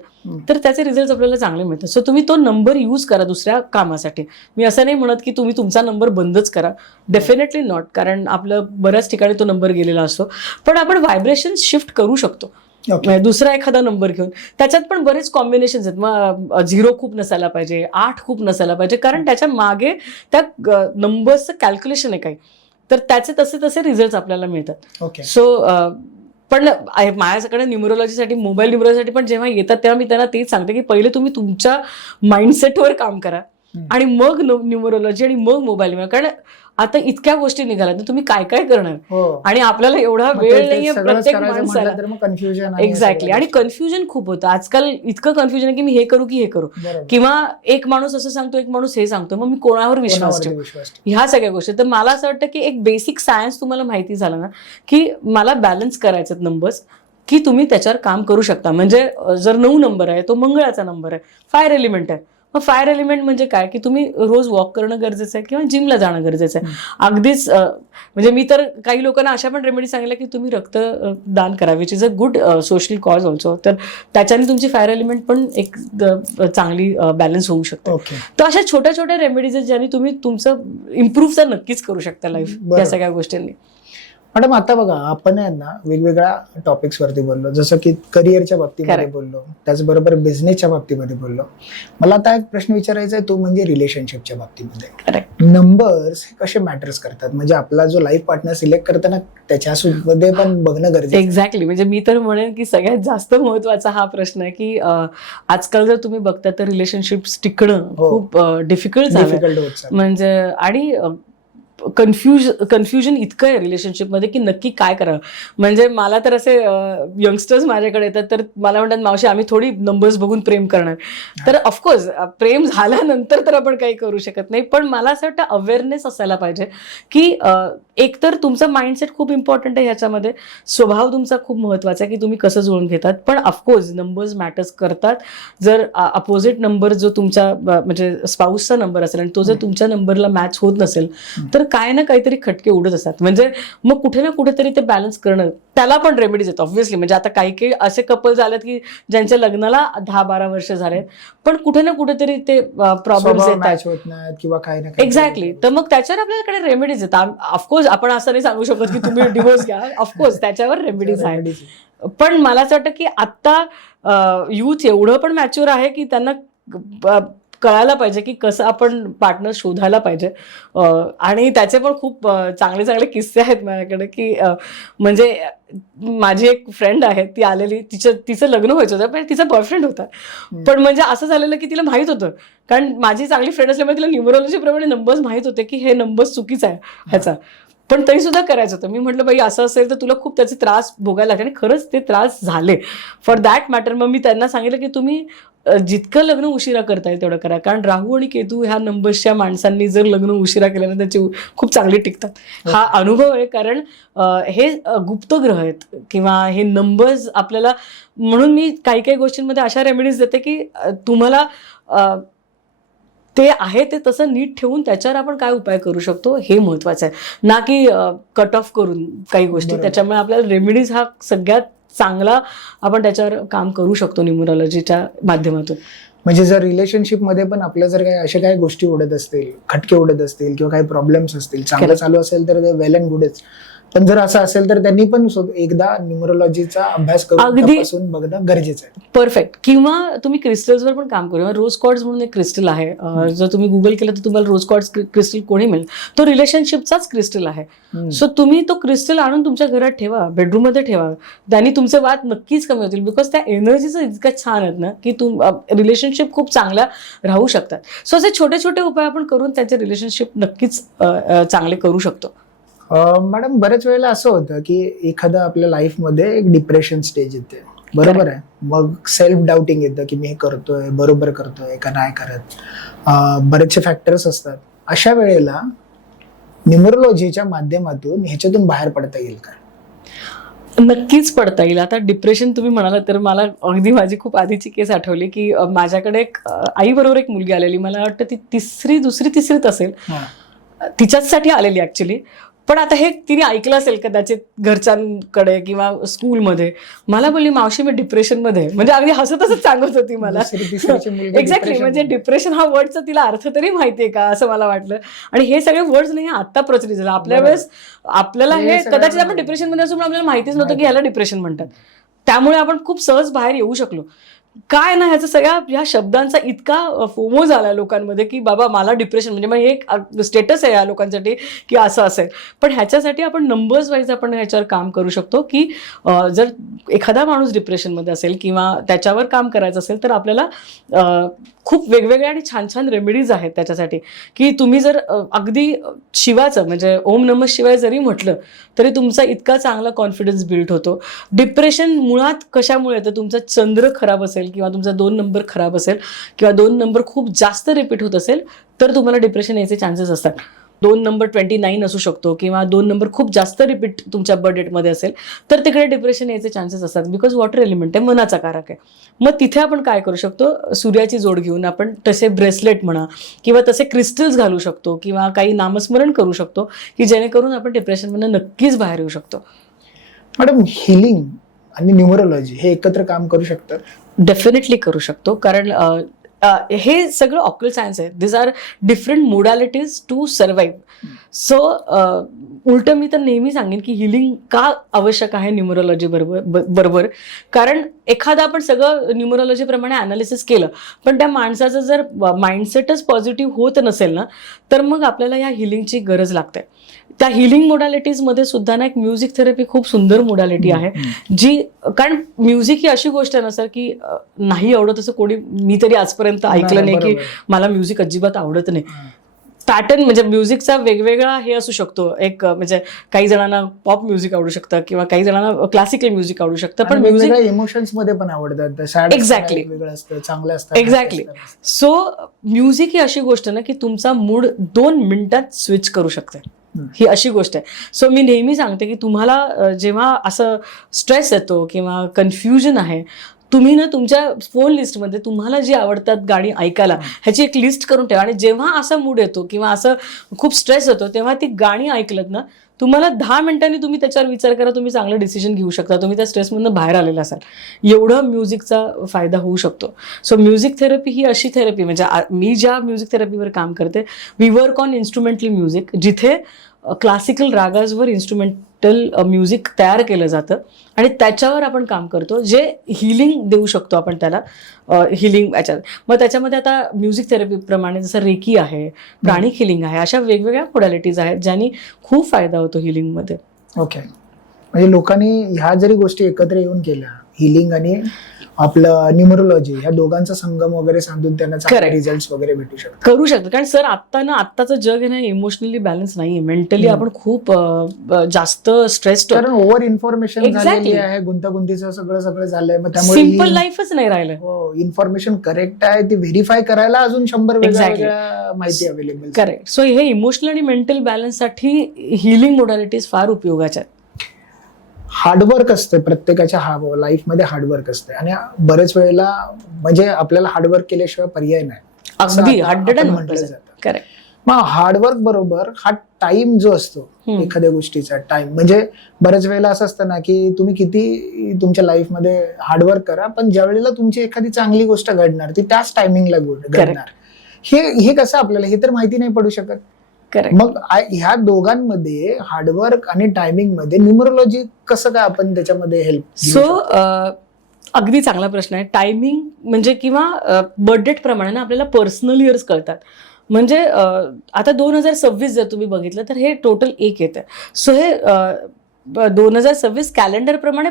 तर त्याचे रिझल्ट आपल्याला चांगले मिळतात. सो तुम्ही तो नंबर यूज करा दुसऱ्या कामासाठी. मी असं नाही म्हणत की तुम्ही तुमचा नंबर बंदच करा, डेफिनेटली नॉट, कारण आपलं बऱ्याच ठिकाणी तो नंबर गेलेला असतो. पण आपण व्हायब्रेशन शिफ्ट करू शकतो दुसरा एखादा नंबर घेऊन. त्याच्यात पण बरेच कॉम्बिनेशन्स आहेत. मग 0 खूप नसायला पाहिजे, 8 खूप नसायला पाहिजे, कारण त्याच्या मागे त्या नंबर्सचं कॅल्क्युलेशन आहे काही, तर त्याचे तसे तसे रिझल्ट आपल्याला मिळतात. सो पण माझ्याकडे न्यूमरोलॉजीसाठी, मोबाईल न्यूमरोलॉजीसाठी पण जेव्हा येतात तेव्हा मी त्यांना तेच सांगते की पहिले तुम्ही तुमच्या माइंडसेटवर काम करा आणि मग न्यूमरोलॉजी आणि मग मोबाईल. कारण आता इतक्या गोष्टी निघाल्या तर तुम्ही काय काय करणार, आणि आपल्याला एवढा वेळ नाहीये प्रत्येक माणसाला. एक्झॅक्टली, आणि कन्फ्युजन खूप होतं आजकाल. इतकं कन्फ्युजन आहे की मी हे करू की हे करू, किंवा एक माणूस असं सांगतो, एक माणूस हे सांगतो, मग मी कोणावर विश्वास ठेवू, ह्या सगळ्या गोष्टी. तर मला असं वाटतं की एक बेसिक सायन्स तुम्हाला माहिती झालं ना की मला बॅलन्स करायचे नंबर्स, की तुम्ही त्याच्यावर काम करू शकता. म्हणजे जर 9 नंबर आहे, तो मंगळाचा नंबर आहे, फायर एलिमेंट आहे, मग फायर एलिमेंट म्हणजे काय की तुम्ही रोज वॉक करणं गरजेचं आहे किंवा जिमला जाणं गरजेचं आहे. अगदीच म्हणजे मी तर काही लोकांना अशा पण रेमेडी सांगितल्या की तुम्ही रक्तदान करा, which is a good social cause also. तर त्याच्याने तुमची फायर एलिमेंट पण एक चांगली बॅलन्स होऊ शकते. तर अशा छोट्या छोट्या रेमेडीज आहेत ज्यांनी तुम्ही तुमचं इम्प्रूव्ह तर नक्कीच करू शकता लाईफ या सगळ्या गोष्टींनी. मॅडम आता बघा आपण आहे ना वेगवेगळ्या टॉपिक्स वरती बोललो, जसं की करिअरच्या बाबतीमध्ये Correct. बोललो, त्याचबरोबर बिझनेसच्या बाबतीमध्ये बोललो. मला आता एक प्रश्न विचारायचा आहे, तो म्हणजे रिलेशनशिपच्या बाबतीमध्ये करेक्ट. नंबर्स हे कसे मॅटर्स करतात, म्हणजे आपला जो लाईफ पार्टनर सिलेक्ट करताना त्याच्यामध्ये पण बघणं गरजेचं आहे. एक्झॅक्टली. म्हणजे मी तर म्हणेन की सगळ्यात जास्त महत्वाचा हा प्रश्न आहे की आजकाल जर तुम्ही बघता तर रिलेशनशिप्स टिकणं हो. खूप डिफिकल्ट झालं. डिफिकल्ट होत चाललंय. म्हणजे आणि कन्फ्युजन इतकं आहे रिलेशनशिपमध्ये की नक्की काय करावं. म्हणजे मला तर असे यंगस्टर्स माझ्याकडे येतात तर मला म्हणतात मावशी आम्ही थोडी नंबर्स बघून प्रेम करणार. तर ऑफकोर्स प्रेम झाल्यानंतर तर आपण काही करू शकत नाही, पण मला असं वाटतं अवेअरनेस असायला पाहिजे की एकतर तुमचं माइंडसेट खूप इम्पॉर्टंट आहे ह्याच्यामध्ये, स्वभाव तुमचा खूप महत्वाचा आहे की तुम्ही कसं जुळून घेतात. पण ऑफकोर्स नंबर्स मॅटर्स करतात. जर अपोजिट नंबर जो तुमचा म्हणजे स्पाऊसचा नंबर असेल आणि तो जर तुमच्या नंबरला मॅच होत नसेल तर काय ना काहीतरी खटके उडत असतात. म्हणजे मग कुठे ना कुठेतरी ते बॅलन्स करणं, त्याला पण रेमेडीज आहेत ऑब्व्हियसली. म्हणजे आता काही काही असे कपल झालेत की ज्यांच्या लग्नाला 10-12 वर्ष झालेत पण कुठे ना कुठेतरी ते प्रॉब्लेम्स स्वभाव येतात. मॅच होत नाहीत किंवा काही ना काही. एक्झॅक्टली. तर मग त्याच्यावर आपल्याकडे रेमेडीज आहेत. ऑफकोर्स आपण असं नाही सांगू शकत की तुम्ही डिवोर्स घ्या, ऑफकोर्स त्याच्यावर रेमेडीज आहेत. Remedies. पण मला असं वाटतं की आता यूथ एवढं पण मॅच्युअर आहे की त्यांना कळायला पाहिजे की कसं आपण पार्टनर शोधायला पाहिजे. आणि त्याचे पण खूप चांगले चांगले किस्से आहेत माझ्याकडे की म्हणजे माझी एक फ्रेंड आहे, ती आलेली, तिचं लग्न व्हायचं होतं पण तिचा बॉयफ्रेंड होता. पण म्हणजे असं झालेलं की तिला माहित होतं, कारण माझी चांगली फ्रेंड असल्यामुळे तिला न्यूमरोलॉजी प्रमाणे नंबर्स माहित होते की हे नंबर्स चुकीचा आहे ह्याचा, पण तरी सुद्धा करायचं होतं. मी म्हटलं बाई असं असेल तर तुला खूप त्याचे त्रास भोगायला लागले, आणि खरंच ते त्रास झाले फॉर दॅट मॅटर. मग मी त्यांना सांगितलं की तुम्ही जितकं लग्न उशिरा करता येईल तेवढं करा, कारण राहू आणि केतू ह्या नंबर्सच्या माणसांनी जर लग्न उशिरा केल्यानं त्याची खूप चांगली टिकतात. हा अनुभव आहे, कारण हे गुप्त ग्रह आहेत किंवा हे नंबर्स आपल्याला, म्हणून मी काही काही गोष्टींमध्ये अशा रेमेडीज देते की तुम्हाला ते आहे ते तसं नीट ठेवून त्याच्यावर आपण काय उपाय करू शकतो हे महत्वाचं आहे, ना की कट ऑफ करून काही गोष्टी. बरोबर. त्याच्यामुळे आपल्याला रेमेडीज हा सगळ्यात चांगला आपण त्याच्यावर काम करू शकतो न्यूमरोलॉजीच्या माध्यमातून. म्हणजे जर रिलेशनशिप मध्ये पण आपल्या जर काही अशा काही गोष्टी उडत असतील, खटके उडत असतील किंवा काही प्रॉब्लेम्स असतील, चांगलं Correct. चालू असेल तर ते वेल अँड गुडच. पण जर असं असेल तर त्यांनी पण एकदा न्यूमरोलॉजीचा अभ्यास करून अगदी. तपासून बघणं गरजेचं आहे. परफेक्ट. किंवा तुम्ही क्रिस्टल्सवर पण काम करू. रोज कॉर्ड्स म्हणून एक क्रिस्टल आहे, जर तुम्ही गुगल केलं तर तुम्हाला रोज कॉर्ड्स क्रिस्टल कोणी मिळेल, तो रिलेशनशिपचाच क्रिस्टल आहे. सो तुम्ही तो क्रिस्टल आणून तुमच्या घरात ठेवा, बेडरूम मध्ये ठेवा, त्यांनी तुमचे वाद नक्कीच कमी होतील. बिकॉज त्या एनर्जीचं इतक्या छान आहेत ना की रिलेशनशिप खूप चांगल्या राहू शकतात. सो असे छोटे छोटे उपाय आपण करून त्यांचे रिलेशनशिप नक्कीच चांगले करू शकतो. मॅडम बऱ्याच वेळेला असं होतं की एखादा आपल्या लाईफमध्ये एक डिप्रेशन स्टेज येते, बरोबर आहे. मग सेल्फ डाऊटिंग येतं की मी हे करतोय, बरोबर करतोय का नाही करत. बरेचसे फॅक्टर्स असतात. अशा वेळेला न्यूमरोलॉजीच्या माध्यमातून ह्याच्यातून बाहेर पडता येईल का? नक्कीच पडता येईल. आता डिप्रेशन तुम्ही म्हणाला तर मला अगदी माझी खूप आधीची केस आठवली की माझ्याकडे एक आईबरोबर एक मुलगी आलेली, मला वाटतं ती दुसरी तिसरीत असेल, तिच्याचसाठी आलेली ऍक्च्युली. पण आता हे तिने ऐकलं असेल कदाचित घरच्यांकडे किंवा स्कूलमध्ये. मला बोलली मावशी मी डिप्रेशनमध्ये आहे. म्हणजे अगदी हसत हसत सांगत होती मला. एक्झॅक्टली. म्हणजे डिप्रेशन हा वर्डचा तिला अर्थ तरी माहितीये का असं मला वाटलं. आणि हे सगळे वर्ड्स नाही आता प्रचलित झालं. आपल्या वेळेस आपल्याला हे कदाचित आपण डिप्रेशनमध्ये असून आपल्याला माहितीच नव्हतं की ह्याला डिप्रेशन म्हणतात. त्यामुळे आपण खूप सहज बाहेर येऊ शकलो. काय ना ह्याचा सगळ्या ह्या शब्दांचा इतका फोमो झाला लोकांमध्ये की बाबा मला डिप्रेशन म्हणजे मग हे एक स्टेटस आहे या लोकांसाठी की असं असेल. पण ह्याच्यासाठी आपण नंबर्स वाईज आपण ह्याच्यावर काम करू शकतो की जर एखादा माणूस डिप्रेशनमध्ये असेल किंवा त्याच्यावर काम करायचं असेल तर आपल्याला खूप वेगवेगळ्या आणि छान छान रेमेडीज आहेत त्याच्यासाठी. की तुम्ही जर अगदी शिवाचं म्हणजे ओम नमः शिवाय जरी म्हटलं तरी तुमचा इतका चांगला कॉन्फिडन्स बिल्ड होतो. डिप्रेशन मुळात कशामुळे येतं, तुमचा चंद्र खराब असेल किंवा तुमचा 2 नंबर खराब असेल किंवा 2 नंबर खूप जास्त रिपीट होत असेल तर तुम्हाला डिप्रेशन यायचे चान्सेस असतात. 2 नंबर 29 असू शकतो किंवा 2 नंबर खूप जास्त रिपीट तुमच्या बर्थडेटमध्ये असेल तर तिकडे डिप्रेशन यायचे चान्सेस असतात. बिकॉज वॉटर एलिमेंट आहे, मनाचा कारक आहे. मग तिथे आपण काय करू शकतो, सूर्याची जोड घेऊन आपण तसे ब्रेसलेट म्हणा किंवा तसे क्रिस्टल्स घालू शकतो किंवा काही नामस्मरण करू शकतो की जेणेकरून आपण डिप्रेशनमधून नक्कीच बाहेर येऊ शकतो. मॅडम हिलिंग आणि न्यूमरोलॉजी हे एकत्र काम करू शकतात? डेफिनेटली करू शकतो. कारण हे सगळं ऑक्युलर सायन्स आहे. This are different modalities to survive. So उलट मी तर नेहमी सांगेन की हिलिंग का आवश्यक आहे न्यूमरोलॉजी बरोबर. कारण एखादा आपण सगळं न्यूमरोलॉजी प्रमाणे अनालिसिस केलं, पण त्या माणसाचं जर माइंडसेटच पॉझिटिव्ह होत नसेल ना, तर मग आपल्याला या हिलिंगची गरज लागते. त्या हिलिंग मोडॅलिटीजमध्ये सुद्धा ना एक म्युझिक थेरपी खूप सुंदर मोडॅलिटी आहे, जी, कारण म्युझिक ही अशी गोष्ट आहे ना सर की नाही आवडत असं कोणी, मी तरी आजपर्यंत ऐकलं नाही की मला म्युझिक अजिबात आवडत नाही. पॅटर्न म्हणजे म्युझिकचा वेगवेगळा हे असू शकतो. एक म्हणजे काही जणांना पॉप म्युझिक आवडू शकतं किंवा काही जणांना क्लासिकल म्युझिक आवडू शकतं, पण म्युझिक इमोशन्स मध्ये पण आवडतात. एक्झॅक्टली वेगळं असतं, चांगलं असतं. एक्झॅक्टली. सो म्युझिक ही अशी गोष्ट ना की तुमचा मूड 2 मिनिटात स्विच करू शकते. ही अशी गोष्ट आहे. सो मी नेहमी सांगते की तुम्हाला जेव्हा असं स्ट्रेस येतो किंवा कन्फ्युजन आहे, तुम्ही ना तुमच्या फोन लिस्टमध्ये तुम्हाला जी आवडतात गाणी ऐकायला ह्याची एक लिस्ट करून ठेवा. आणि जेव्हा असा मूड येतो किंवा असं खूप स्ट्रेस येतो, तेव्हा ती गाणी ऐकलत ना, तुम्हाला 10 मिनिटांनी तुम्ही त्याच्यावर विचार करा, तुम्ही चांगलं डिसिजन घेऊ शकता, तुम्ही त्या स्ट्रेसमधून बाहेर आलेला असाल. एवढं म्युझिकचा फायदा होऊ शकतो. सो म्युझिक थेरपी ही अशी थेरपी, म्हणजे मी ज्या म्युझिक थेरपीवर काम करते, we work on instrumental music, जिथे क्लासिकल रागाजवर इन्स्ट्रुमेंटल म्युझिक तयार केलं जातं आणि त्याच्यावर आपण काम करतो, जे हिलिंग देऊ शकतो आपण त्याला. हिलिंग याच्यात मग त्याच्यामध्ये आता म्युझिक थेरपीप्रमाणे जसं रेकी आहे, प्राणिक हिलिंग आहे, अशा वेगवेगळ्या मोडॅलिटीज आहेत ज्यांनी खूप फायदा होतो हिलिंगमध्ये. ओके. म्हणजे लोकांनी ह्या जरी गोष्टी एकत्र येऊन केल्या, हिलिंग आणि आपलं न्यूमरोलॉजी, ह्या दोघांचा संगम वगैरे सांगून त्यांना चांगले रिझल्ट वगैरे भेटू शकतात, करू शकतात. कारण सर आत्ताचं जग आहे ना, इमोशनली बॅलन्स नाहीये. मेंटली आपण खूप जास्त स्ट्रेस्ड, कारण ओव्हर इन्फॉर्मेशन झालेली आहे, गुंतागुंतीचं सगळं झालंय. मग त्यामुळे सिम्पल लाईफच नाही राहिलं. हो, इन्फॉर्मेशन करेक्ट आहे ती व्हेरीफाय करायला अजून 100 वेगळ्या माहिती अवेलेबल. करेक्ट. सो हे इमोशनल आणि मेंटल बॅलन्ससाठी हिलिंग मोडॅलिटीज फार उपयोगाच्या आहेत. हार्डवर्क असते प्रत्येकाच्या लाईफमध्ये, हार्डवर्क असते आणि बरेच वेळेला म्हणजे आपल्याला हार्डवर्क केल्याशिवाय पर्याय नाही. अगदी 100%. करेक्ट. मग हार्डवर्क बरोबर हा टाइम जो असतो एखाद्या गोष्टीचा टाइम, म्हणजे बऱ्याच वेळेला असं असतं ना की तुम्ही किती तुमच्या लाईफमध्ये हार्डवर्क करा, पण ज्या वेळेला तुमची एखादी चांगली गोष्ट घडणार ती त्याच टायमिंगला घडणार. हे कसं आपल्याला हे तर माहिती नाही पडू शकत. मग ह्या दोघांमध्ये, हार्डवर्क आणि टायमिंग मध्ये, न्यूमरोलॉजी कसं काय आपण त्याच्यामध्ये हेल्प? सो अगदी चांगला प्रश्न आहे. टायमिंग म्हणजे किंवा बर्थडेट प्रमाणे ना आपल्याला पर्सनल इयर्स कळतात. म्हणजे आता 2026 जर तुम्ही बघितलं तर हे टोटल 1 येतं. सो हे 2026 कॅलेंडर प्रमाणे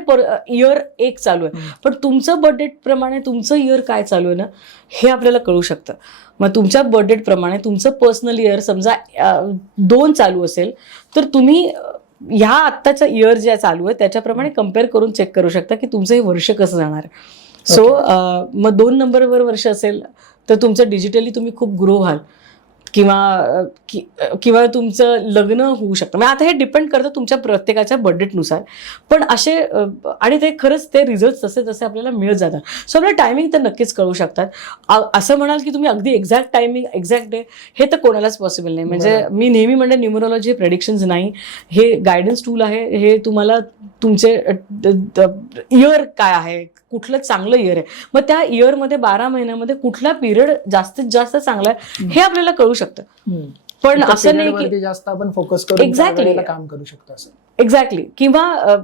इयर 1 चालू आहे, पण तुमचं बर्थडेट प्रमाणे तुमचं इयर काय चालू आहे ना, हे आपल्याला कळू शकतं. मग तुमच्या बर्थडेट प्रमाणे तुमचं पर्सनल इयर समजा 2 चालू असेल, तर तुम्ही ह्या आत्ताचं इयर जे चालू आहे त्याच्याप्रमाणे कम्पेअर करून चेक करू शकता की तुमचं हे वर्ष कसं जाणार आहे. सो मग 2 नंबरवर वर्ष असेल तर तुमचं डिजिटली तुम्ही खूप ग्रो व्हाल किंवा तुमचं लग्न होऊ शकतं. म्हणजे आता हे डिपेंड करतं तुमच्या प्रत्येकाच्या बर्थडेटनुसार, पण असे आणि ते खरंच ते रिझल्ट तसे आपल्याला मिळत जातात. सो आपल्याला टायमिंग तर नक्कीच कळू शकतात. असं म्हणाल की तुम्ही अगदी एक्झॅक्ट टायमिंग, एक्झॅक्ट डे, हे तर कोणालाच पॉसिबल नाही. म्हणजे मी नेहमी म्हणते न्यूमरोलॉजी हे प्रेडिक्शन्स नाही, हे गायडन्स टूल आहे. हे तुम्हाला तुमचे इयर काय आहे, कुठलं चांगलं इयर आहे, मग त्या इयरमध्ये 12 महिन्यामध्ये कुठला पिरियड जास्तीत जास्त चांगला आहे हे आपल्याला कळू शकतं. पण असं नाही की जास्त आपण फोकस करून एक्झॅक्टली काम करू शकतो असं. एक्झॅक्टली. किंवा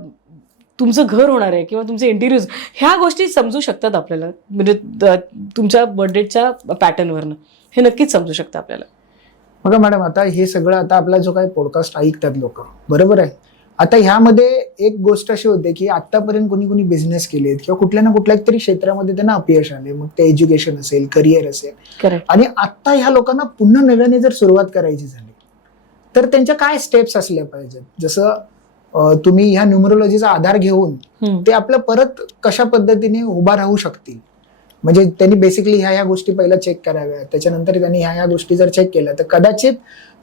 तुमचं घर होणार आहे किंवा तुमचे इंटिरियर्स, ह्या गोष्टी समजू शकतात आपल्याला. म्हणजे तुमच्या बर्थडेच्या पॅटर्नवरनं हे नक्कीच समजू शकतं आपल्याला. बघा मॅडम, आता हे सगळं, आता आपला जो काही पॉडकास्ट ऐकतात लोक, बरोबर आहे, आता ह्यामध्ये एक गोष्ट अशी होते की आतापर्यंत कोणी बिझनेस केलेत किंवा कुठल्या ना कुठल्या तरी क्षेत्रामध्ये त्यांना अपयश आले, मग ते एज्युकेशन असेल, करिअर असेल, आणि आता ह्या लोकांना पुन्हा नव्याने जर सुरुवात करायची झाली तर त्यांच्या काय स्टेप्स असल्या पाहिजेत? जसं तुम्ही ह्या न्यूमरोलॉजीचा आधार घेऊन ते आपलं परत कशा पद्धतीने उभा राहू शकतील, म्हणजे त्यांनी बेसिकली ह्या गोष्टी पहिला चेक कराव्या, त्याच्यानंतर त्यांनी ह्या गोष्टी जर चेक केल्या तर कदाचित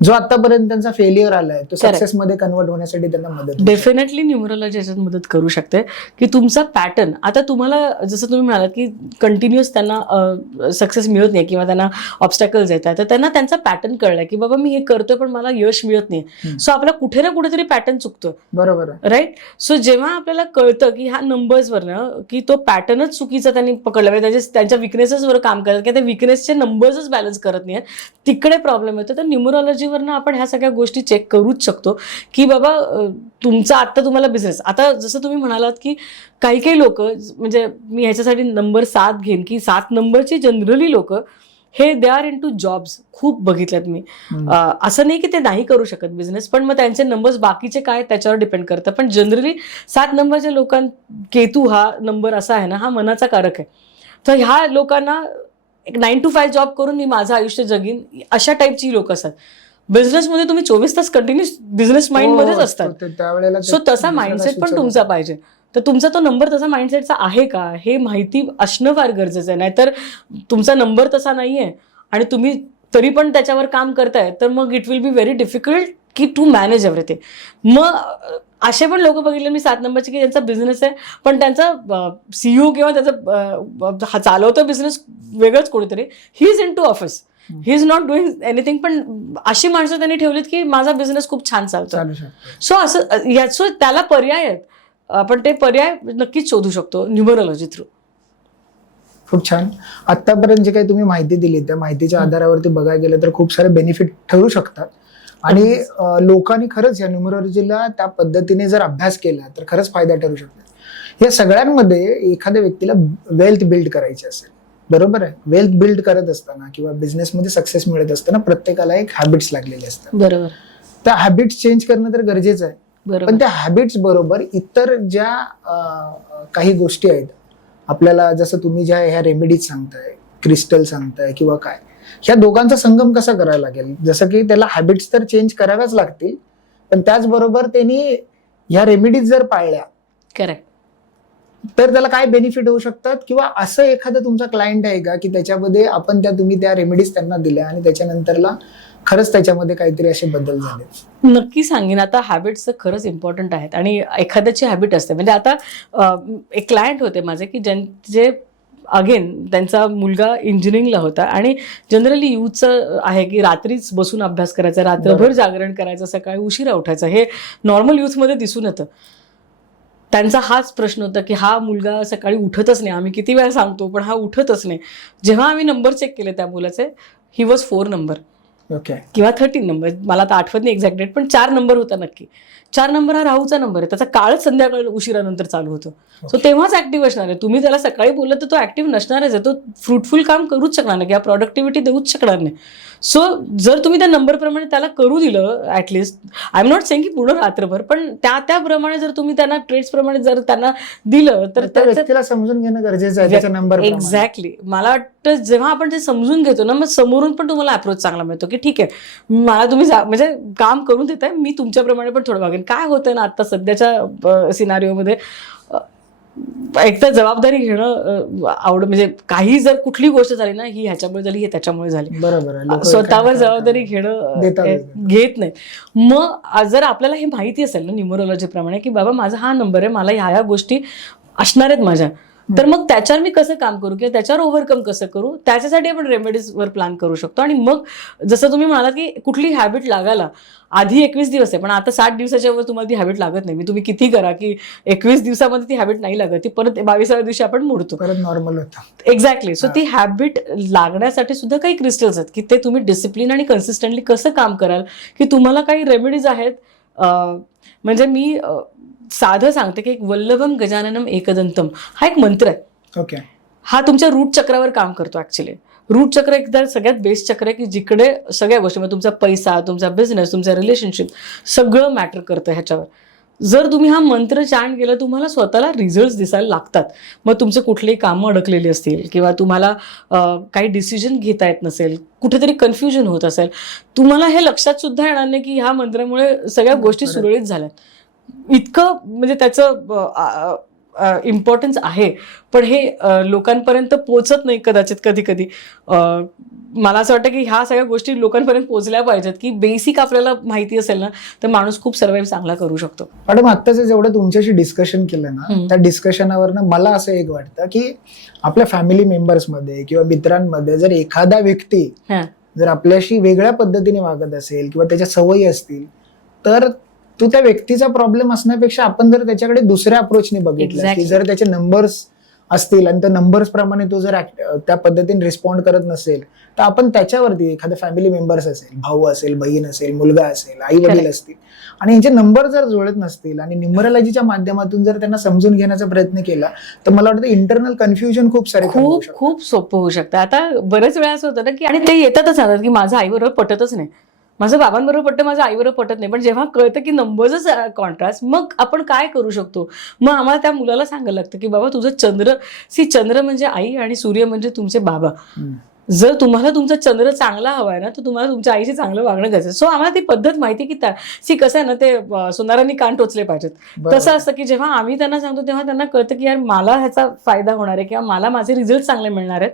जो आतापर्यंत त्यांचा फेलियर आलाय तो Correct. सक्सेस मध्ये कन्वर्ट होण्यासाठी त्यांना मदत होऊ शकते. डेफिनेटली न्यूमरोलॉजी याच्यात मदत करू शकते की तुमचा पॅटर्न, आता तुम्हाला जसं तुम्ही म्हणालात की कंटिन्युअस त्यांना सक्सेस मिळत नाही किंवा त्यांना ऑब्स्टॅकल्स येत आहेत, तर त्यांना त्यांचा पॅटर्न कळलाय की बाबा मी हे करतोय पण मला यश मिळत नाही. सो आपला कुठे ना कुठेतरी पॅटर्न चुकतो, बरोबर आहे. राईट. सो जेव्हा आपल्याला कळतं की ह्या नंबर्सवरनं की तो पॅटर्नच चुकीचा त्यांनी पकडला, म्हणजे त्यांच्या विकनेसेसवर काम करतात की त्या विकनेसचे नंबर्सच बॅलन्स करत नाहीत, तिकडे प्रॉब्लेम येतो. तर न्यूमरोलॉजीवरनं आपण ह्या सगळ्या गोष्टी चेक करूच शकतो की बाबा तुमचा आत्ता तुम्हाला बिझनेस, आता जसं तुम्ही म्हणालात की काही काही लोक, म्हणजे मी ह्याच्यासाठी नंबर 7 घेईन की 7 नंबरची जनरली लोक हे they are into jobs, खूप बघितल्यात मी. असं नाही की ते नाही करू शकत बिझनेस, पण मग त्यांचे नंबर्स बाकीचे काय त्याच्यावर डिपेंड करतं. पण जनरली 7 नंबरच्या केतू हा नंबर असा आहे ना, हा मनाचा कारक आहे. तर ह्या लोकांना एक 9 to 5 जॉब करून मी माझं आयुष्य जगीन, अशा टाईपची लोक असतात. बिझनेसमध्ये तुम्ही 24 तास कंटिन्युअस बिझनेस माइंड मध्येच असतात. त्यावेळेला सो तसा माइंडसेट पण तुमचा पाहिजे. तर तुमचा तो नंबर तसा माइंडसेटचा आहे का हे माहिती असणं फार गरजेचं आहे. नाहीतर तुमचा नंबर तसा नाहीये आणि तुम्ही तरी पण त्याच्यावर काम करताय, तर मग it will be very difficult की टू मॅनेज एव्हरीथिंग. मग असे पण लोक बघितले मी 7 नंबरचे की त्यांचा बिझनेस आहे पण त्यांचा सीईओ किंवा त्याचा चालवतो बिझनेस वेगळंच कोणीतरी, he is into office, he is not doing anything. पण अशी माणसं त्यांनी ठेवलीत की माझा बिझनेस खूप छान चालतो. सो असं याचं त्याला पर्याय आहेत, आपण ते पर्याय नक्कीच शोधू शकतो न्यूमरोलॉजी थ्रू. खूप छान. आतापर्यंत जे काही तुम्ही माहिती दिली त्या माहितीच्या आधारावरती बघायला गेलं तर खूप सारे बेनिफिट ठरू शकतात आणि लोकांनी खरंच या न्यूमरोलॉजीला त्या पद्धतीने जर अभ्यास केला तर खरंच फायदा ठरू शकतो. या सगळ्यांमध्ये एखाद्या व्यक्तीला वेल्थ बिल्ड करायची असेल, बरोबर आहे, वेल्थ बिल्ड करत असताना किंवा बिझनेसमध्ये सक्सेस मिळत असताना प्रत्येकाला एक हॅबिट्स लागलेले असतात. बरोबर. त्या हॅबिट्स चेंज करणं तर गरजेचं आहे, पण त्या हॅबिट्स बरोबर इतर ज्या काही गोष्टी आहेत आपल्याला, जसं तुम्ही ज्या ह्या रेमेडीज सांगताय, क्रिस्टल सांगताय किंवा काय, ह्या दोघांचा संगम कसा करायला लागेल. जसं की त्याला हॅबिट्स तर चेंज कराव्याच लागतील, पण त्याचबरोबर त्यांनी ह्या रेमेडीज जर पाळल्या करेक्ट तर त्याला काय बेनिफिट होऊ शकतात. किंवा असं एखादं तुमचा क्लायंट आहे का की त्याच्यामध्ये आपण तुम्ही त्या रेमेडीज त्यांना दिल्या आणि त्याच्यानंतरला खरंच त्याच्यामध्ये काहीतरी असे बदल झाले. नक्की सांगेन. आता हॅबिट्स तर खरंच इम्पॉर्टंट आहेत आणि एखाद्याची हॅबिट असते, म्हणजे आता एक क्लायंट होते माझे की ज्यांचे अगेन त्यांचा मुलगा इंजिनिअरिंगला होता आणि जनरली यूथचं आहे की रात्रीच बसून अभ्यास करायचा, रात्रभर जागरण करायचं, सकाळी उशिरा उठायचं, हे नॉर्मल यूथमध्ये दिसून येतं. त्यांचा हाच प्रश्न होता की हा मुलगा सकाळी उठतच नाही, आम्ही किती वेळा सांगतो पण हा उठतच नाही. जेव्हा आम्ही नंबर चेक केले त्या मुलाचे, ही वॉज 4 नंबर किंवा 13 नंबर, मला आता आठवत नाही एक्झॅक्ट डेट, पण 4 नंबर होता नक्की. 4 नंबर हा राहूचा नंबर आहे, त्याचा काळच संध्याकाळ उशिरानंतर चालू होतो. सो तेव्हाच ऍक्टिव्ह असणार आहे. तुम्ही त्याला सकाळी बोललं तर तो ऍक्टिव्ह नसणारच आहे, तो फ्रुटफुल काम करूच शकणार नाही किंवा प्रॉडक्टिव्हिटी देऊच शकणार नाही. सो जर तुम्ही त्या नंबरप्रमाणे त्याला करू दिलं, at least I am not saying की पूर्ण रात्रभर, पण त्याप्रमाणे जर तुम्ही त्यांना ट्रेड्स प्रमाणे जर त्यांना दिलं तर त्या व्यक्तीला समजून घेणं गरजेचं आहे त्याच्या नंबर. एक्झॅक्टली. मला वाटतं जेव्हा आपण ते समजून घेतो ना, मग समोरून पण तुम्हाला अप्रोच चांगला मिळतो की ठीक आहे, मला तुम्ही म्हणजे काम करून देताय, मी तुमच्याप्रमाणे पण थोडं वागेन. काय होतं ना आता सध्याच्या सिनारिओमध्ये एक तर जबाबदारी घेणं म्हणजे काही जर कुठली गोष्ट झाली ना, ही ह्याच्यामुळे झाली, हे त्याच्यामुळे झाली, बरोबर, स्वतःवर जबाबदारी घेणं घेत नाही. मग जर आपल्याला हे माहिती असेल ना न्यूमरोलॉजी प्रमाणे की बाबा माझा हा नंबर आहे, मला ह्या गोष्टी असणार आहेत माझ्या, तर मग त्याच्यावर मी कसं काम करू किंवा त्याच्यावर ओव्हरकम कसं करू, त्याच्यासाठी आपण रेमेडीजवर प्लॅन करू शकतो. आणि मग जसं तुम्ही म्हणालात की कुठली हॅबिट लागायला आधी 21 दिवस आहे, पण आता 60 दिवसाच्या वर तुम्हाला ती हॅबिट लागत नाही. मी तुम्ही किती करा की 21 दिवसामध्ये ती हॅबिट नाही लागत, ती परत 22व्या दिवशी आपण मोडतो, परत नॉर्मल होतं. एक्झॅक्टली. सो ती हॅबिट लागण्यासाठी सुद्धा काही क्रिस्टल्स आहेत की ते तुम्ही डिसिप्लिन आणि कन्सिस्टंटली कसं काम कराल, की तुम्हाला काही रेमेडीज आहेत. म्हणजे मी साधं सांगते की एक वल्लभम गजाननम एकदंतम हा एक मंत्र आहे. ओके. हा तुमच्या रूट चक्रावर काम करतो. ऍक्च्युली रूट चक्र एकदा सगळ्यात बेस्ट चक्र आहे की जिकडे सगळ्या गोष्टी, म्हणजे तुमचा पैसा, तुमचा बिझनेस, तुमचा रिलेशनशिप सगळं मॅटर करतं ह्याच्यावर. जर तुम्ही हा मंत्र चॅन केला, तुम्हाला स्वतःला रिझल्ट दिसायला लागतात. मग तुमचे कुठलेही कामं अडकलेली असतील किंवा तुम्हाला काही डिसिजन घेता येत नसेल, कुठेतरी कन्फ्युजन होत असेल, तुम्हाला हे लक्षात सुद्धा येणार नाही की ह्या मंत्रामुळे सगळ्या गोष्टी सुरळीत झाल्यात. इतकं म्हणजे त्याचं इम्पॉर्टन्स आहे, पण हे लोकांपर्यंत पोहोचत नाही कदाचित कधी कधी. मला असं वाटतं की ह्या सगळ्या गोष्टी लोकांपर्यंत पोहोचल्या पाहिजेत, की बेसिक आपल्याला माहिती असेल ना तर माणूस खूप सर्वाईव्ह चांगला करू शकतो. मॅडम आत्ताचं जेवढं तुमच्याशी डिस्कशन केलं ना, त्या डिस्कशनावरनं मला असं एक वाटतं की आपल्या फॅमिली मेंबर्समध्ये किंवा मित्रांमध्ये जर एखादा व्यक्ती जर आपल्याशी वेगळ्या पद्धतीने वागत असेल किंवा त्याच्या सवयी असतील, तर तो त्या व्यक्तीचा प्रॉब्लेम असण्यापेक्षा आपण जर त्याच्याकडे दुसऱ्या अप्रोचने बघितलं की जर त्याचे नंबर्स असतील आणि त्या नंबर्स प्रमाणे तो जर त्या पद्धतीने रिस्पॉन्ड करत नसेल, तर आपण त्याच्यावरती एखादा फॅमिली मेंबर्स असेल, भाऊ असेल, बहीण असेल, मुलगा असेल, आई वडील असतील, आणि यांचे नंबर जर जुळत नसतील आणि न्यूमरोलॉजीच्या माध्यमातून जर त्यांना समजून घेण्याचा प्रयत्न केला, तर मला वाटतं इंटरनल कन्फ्युजन खूप सारे खूप सोपं होऊ शकतं. आता बरेच वेळा असं होतं ना की, आणि ते येतातच सांगतात की माझं आईबरोबर पटतच नाही, माझं बाबांबरोबर पटतं, माझं आईबरोबर पटत नाही. पण जेव्हा कळतं की नंबरच कॉन्ट्रास्ट, मग आपण काय करू शकतो? मग आम्हाला त्या मुलाला सांगायला लागतं की बाबा तुझं चंद्र म्हणजे आई आणि सूर्य म्हणजे तुमचे बाबा. जर तुम्हाला तुमचा चंद्र चांगला हवाय ना, तर तुम्हाला तुमच्या आईशी चांगलं वागणं गरजेचं. सो आम्हाला ती पद्धत माहिती की कसं आहे ना, ते सोनारांनी कान टोचले पाहिजेत. तसं असतं की जेव्हा आम्ही त्यांना सांगतो तेव्हा त्यांना कळतं की यार मला ह्याचा फायदा होणार आहे किंवा मला माझे रिझल्ट चांगले मिळणार आहेत.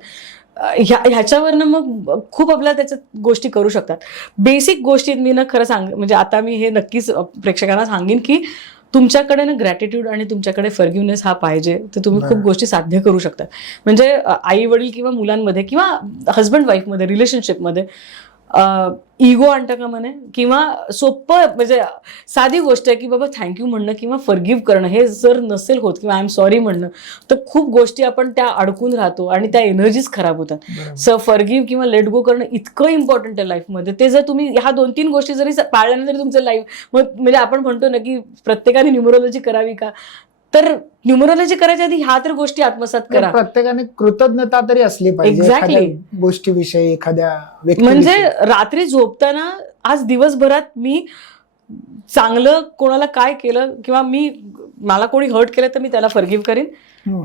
ह्याच्यावरनं मग खूप आपल्याला त्याच्यात गोष्टी करू शकतात. बेसिक गोष्टी मी ना खरं म्हणजे आता मी हे नक्कीच प्रेक्षकांना सांगेन की तुमच्याकडे ना ग्रॅटिट्यूड आणि तुमच्याकडे फॉरगिव्हनेस हा पाहिजे, तर तुम्ही खूप गोष्टी साध्य करू शकता. म्हणजे आई वडील किंवा मुलांमध्ये किंवा हजबंड वाईफमध्ये रिलेशनशिपमध्ये इगो आणता का म्हणे, किंवा सोपं म्हणजे साधी गोष्ट आहे की बाबा थँक्यू म्हणणं किंवा फॉरगिव्ह करणं, हे जर नसेल होत किंवा आय एम सॉरी म्हणणं, तर खूप गोष्टी आपण त्या अडकून राहतो आणि त्या एनर्जीज खराब होतात. सो फॉरगिव्ह किंवा लेट गो करणं इतकं इम्पॉर्टंट आहे लाईफमध्ये. ते जर तुम्ही ह्या 2-3 गोष्टी जरी पाळल्याने तरी तुमचं लाईफ, म्हणजे आपण म्हणतो ना की प्रत्येकाने न्यूमरोलॉजी करावी का, तर न्यूमरोलॉजी करायच्या आधी ह्या तर गोष्टी आत्मसात करा. प्रत्येकाने कृतज्ञता तरी असली पाहिजे एक्झॅक्टली गोष्टीविषयी, एखाद्या म्हणजे रात्री झोपताना आज दिवसभरात मी चांगलं कोणाला काय केलं किंवा मला कोणी हर्ट केलं तर मी त्याला फॉरगिव्ह करेन,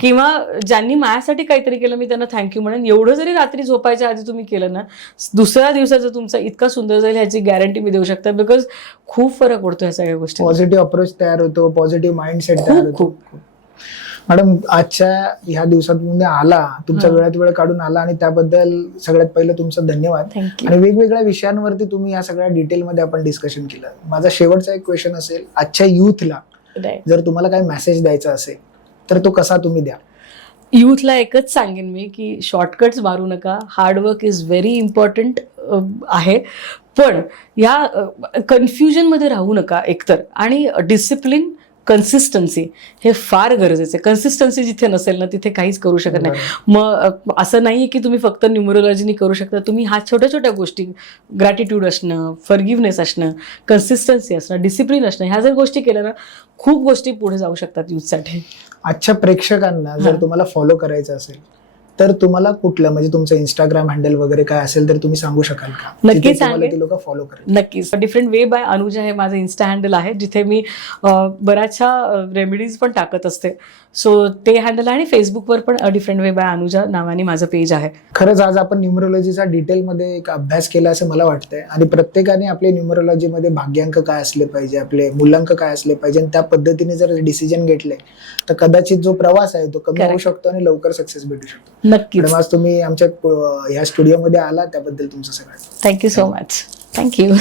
किंवा ज्यांनी माझ्यासाठी काहीतरी केलं मी त्यांना थँक्यू म्हणेन. एवढं जरी रात्री झोपायच्या आधी तुम्ही केलं ना, दुसऱ्या दिवसाचा तुमचा इतका सुंदर जाईल ह्याची गॅरंटी मी देऊ शकते. बिकॉज खूप फरक पडतो ह्या सगळ्या गोष्टी. पॉझिटिव्ह अप्रोच तयार होतो, पॉझिटिव्ह माइंडसेट तयार होतो. मॅडम आजच्या ह्या दिवसात तुम्ही आला, तुमच्या वेळात वेळ काढून आला, आणि त्याबद्दल सगळ्यात पहिलं तुमचं धन्यवाद. आणि वेगवेगळ्या विषयांवरती तुम्ही या सगळ्या डिटेलमध्ये आपण डिस्कशन केलं. माझा शेवटचा एक क्वेश्चन असेल, आजच्या युथला जर तुम्हाला काही मेसेज द्यायचा असेल तर तो कसा तुम्ही द्या? युथला एकच सांगेन मी की शॉर्टकट्स मारू नका, हार्डवर्क इज व्हेरी इम्पॉर्टंट आहे, पण या कन्फ्युजनमध्ये राहू नका एकतर. आणि डिसिप्लिन, कन्सिस्टन्सी हे फार गरजेचं आहे. कन्सिस्टन्सी जिथे नसेल ना तिथे काहीच करू शकत नाही. मग असं नाही की तुम्ही फक्त न्यूमरोलॉजीनी करू शकता. तुम्ही ह्या छोट्या छोट्या गोष्टी, ग्रॅटिट्यूड असणं, फॉरगिव्हनेस असणं, कन्सिस्टन्सी असणं, डिसिप्लिन असणं, ह्या जर गोष्टी केल्या ना खूप गोष्टी पुढे जाऊ शकतात युथसाठी. आजच्या प्रेक्षकांना जर तुम्हाला फॉलो करायचं असेल तर तुम्हाला कुठलं, म्हणजे तुमचं इंस्टाग्राम हँडल वगैरे काय असेल तर तुम्ही सांगू शकाल का? नक्कीच सांगेन, लोक फॉलो करेल. नक्कीच. डिफरंट वे बाय अनुजा हे माझं इन्स्टा हँडल आहे, जिथे मी बऱ्याचशा रेमेडीज पण टाकत असते. सो ते हँडल आहे. आणि फेसबुकवर पण डिफरंट वे बाय अनुजा नावाने माझं पेज आहे. खरंच आज आपण न्यूमरोलॉजीचा डिटेलमध्ये एक अभ्यास केला असं मला वाटतंय. आणि प्रत्येकाने आपले न्यूमरोलॉजीमध्ये भाग्यांक काय असले पाहिजे, आपले मूलांक काय असले पाहिजे, आणि त्या पद्धतीने जर डिसिजन घेतले तर कदाचित जो प्रवास आहे तो कमी होऊ शकतो आणि लवकर सक्सेस भेटू शकतो. नक्कीच. आज तुम्ही आमच्या ह्या स्टुडिओमध्ये आला त्याबद्दल तुमचं सगळं थँक्यू सो मच. थँक्यू.